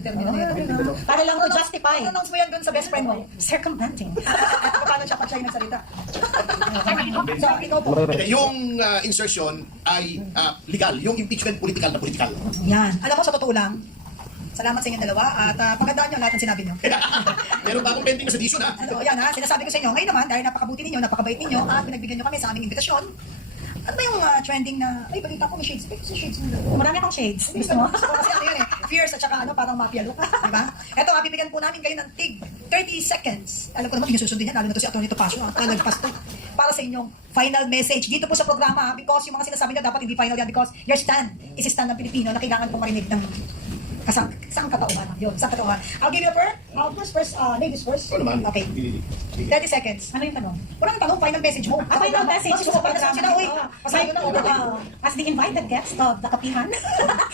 Para lang to justify. Announce mo yan dun sa best friend mo. Circumventing. Paano siya pa siya yung nagsalita? So, ikaw po. Yung insertion ay legal. Yung impeachment, political na political. Yan. Alam mo, sa totoo lang, salamat sa inyong dalawa at pagandaan nyo lahat ng sinabi nyo. Meron pa akong pending na sedition ha. Yan sinasabi ko sa inyo. Ngayon naman, dahil napakabuti ninyo, napakabait ninyo, at pinagbigyan nyo kami sa aming imbitasyon. At may yung trending na, balita ko may shades. May shades mo. Marami akong shades. Gusto mo? So, kasi ano yun fierce at saka parang mafia look. Diba? Ito, bibigyan po namin kayo ng tig 30 seconds. Alam ko naman, inususundin yan, lalo na to si Atty. Topacio, talagpas to. Para sa inyong final message dito po sa programa, because yung mga sinasabi nyo dapat hindi final yan because your stand is a stand ng Pilipino na kailangan pong marinig ng Saan katauhan? Yun, saan katauhan. I'll give you first, ladies first. Ano naman? Okay. 30 seconds. Ano yung tanong? Walang tanong, final message mo. Final message Gusto ko sa pa programa. sila, uy. Pasayo na, As the invited guest of the Kapihan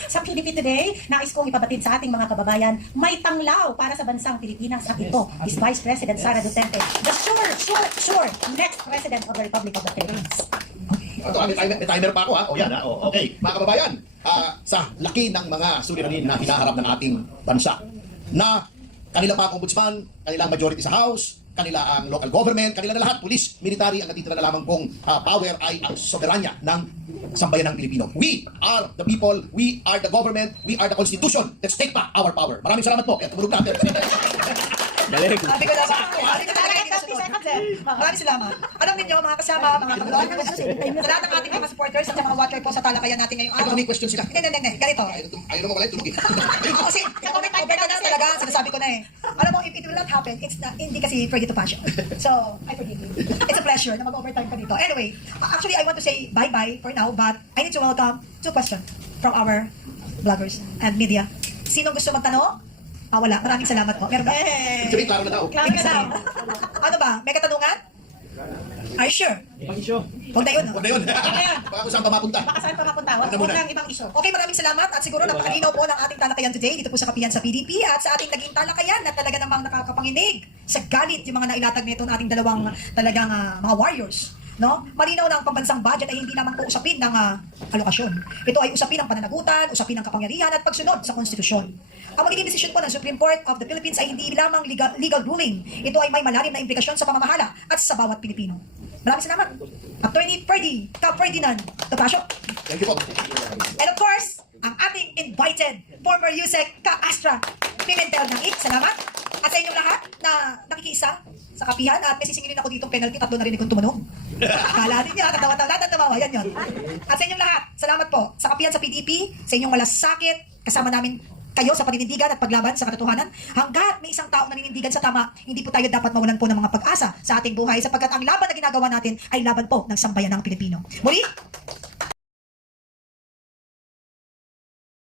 sa PDP Today, nais kong ipabatid sa ating mga kababayan, may tanglaw para sa bansang Pilipinas at ito is Vice President Sara Duterte, the sure next President of the Republic of the Philippines. Ito, may timer pa ako ha. O yan ha. O, okay. Mga kababayan, sa laki ng mga suliranin na hinaharap ng ating bansa, na kanila pa ang ombudsman, kanila ang majority sa House, kanila ang local government, kanila na lahat, police, military, ang natitira na lamang pong power ay ang soberanya ng sambayan ng Pilipino. We are the people, we are the government, we are the Constitution. Let's take back our power. Maraming salamat po. Kaya tumulog natin. Galing. Sabi ko na Maraming salamat. Alam niyo mga kasama, mga kababayan, sa lahat ng ating mga supporters at mga watcher po sa talakayan natin ngayong araw. Ito may question sila. Hindi. Ganito. Ayaw naman pala yung tulog eh. Kasi over na talaga, sinasabi ko na eh. Alam mo, if it will not happen, hindi kasi Freddy Topacio. So, I forgive you. It's a pleasure na mag-overtime ka dito. Anyway, actually, I want to say bye-bye for now, but I need to welcome two questions from our vloggers and media. Sino gusto magtanong? Wala. Maraming salamat po. Meron ba? Sabi, klaro na daw. Klaro na daw. Ano ba? May katanungan? Are you sure? Huwag na yun. Huwag na yun. Baka kung saan pa mapunta. Baka saan pa mapunta? Huwag lang ibang issue. Okay, maraming salamat at siguro napakalinaw po ng ating talakayan today dito po sa Kapihan sa PDP at sa ating naging talakayan na talaga namang nakakapanginig sa galit yung mga nailatag nito ng ating dalawang talagang mga warriors. No? Malinaw na ang pambansang budget ay hindi lamang po usapin ng alokasyon. Ito ay usapin ng pananagutan, usapin ng kapangyarihan at pagsunod sa konstitusyon. Ang magiging desisyon po ng Supreme Court of the Philippines ay hindi lamang legal ruling. Ito ay may malalim na implikasyon sa pamamahala at sa bawat Pilipino. Maraming salamat. Attorney Ferdy, Cap Ferdinand, Topacio. Thank you po. And of course, ang ating invited former USEC Ka-Astra, Pimentel Nangik. Salamat. At sa inyong lahat na nakikiisa sa kapihan at may sisingilin ako ditong penalty, 3 narinig kong tumunog. Kala din niya, katawa-tawa, yan yun. At sa inyong lahat, salamat po sa kapihan sa PDP, sa inyong malasakit, kasama namin kayo sa paninindigan at paglaban sa katotohanan. Hanggat may isang taong naninindigan sa tama, hindi po tayo dapat mawalan po ng mga pag-asa sa ating buhay sapagkat ang laban na ginagawa natin ay laban po ng sambayanang Pilipino. Muli,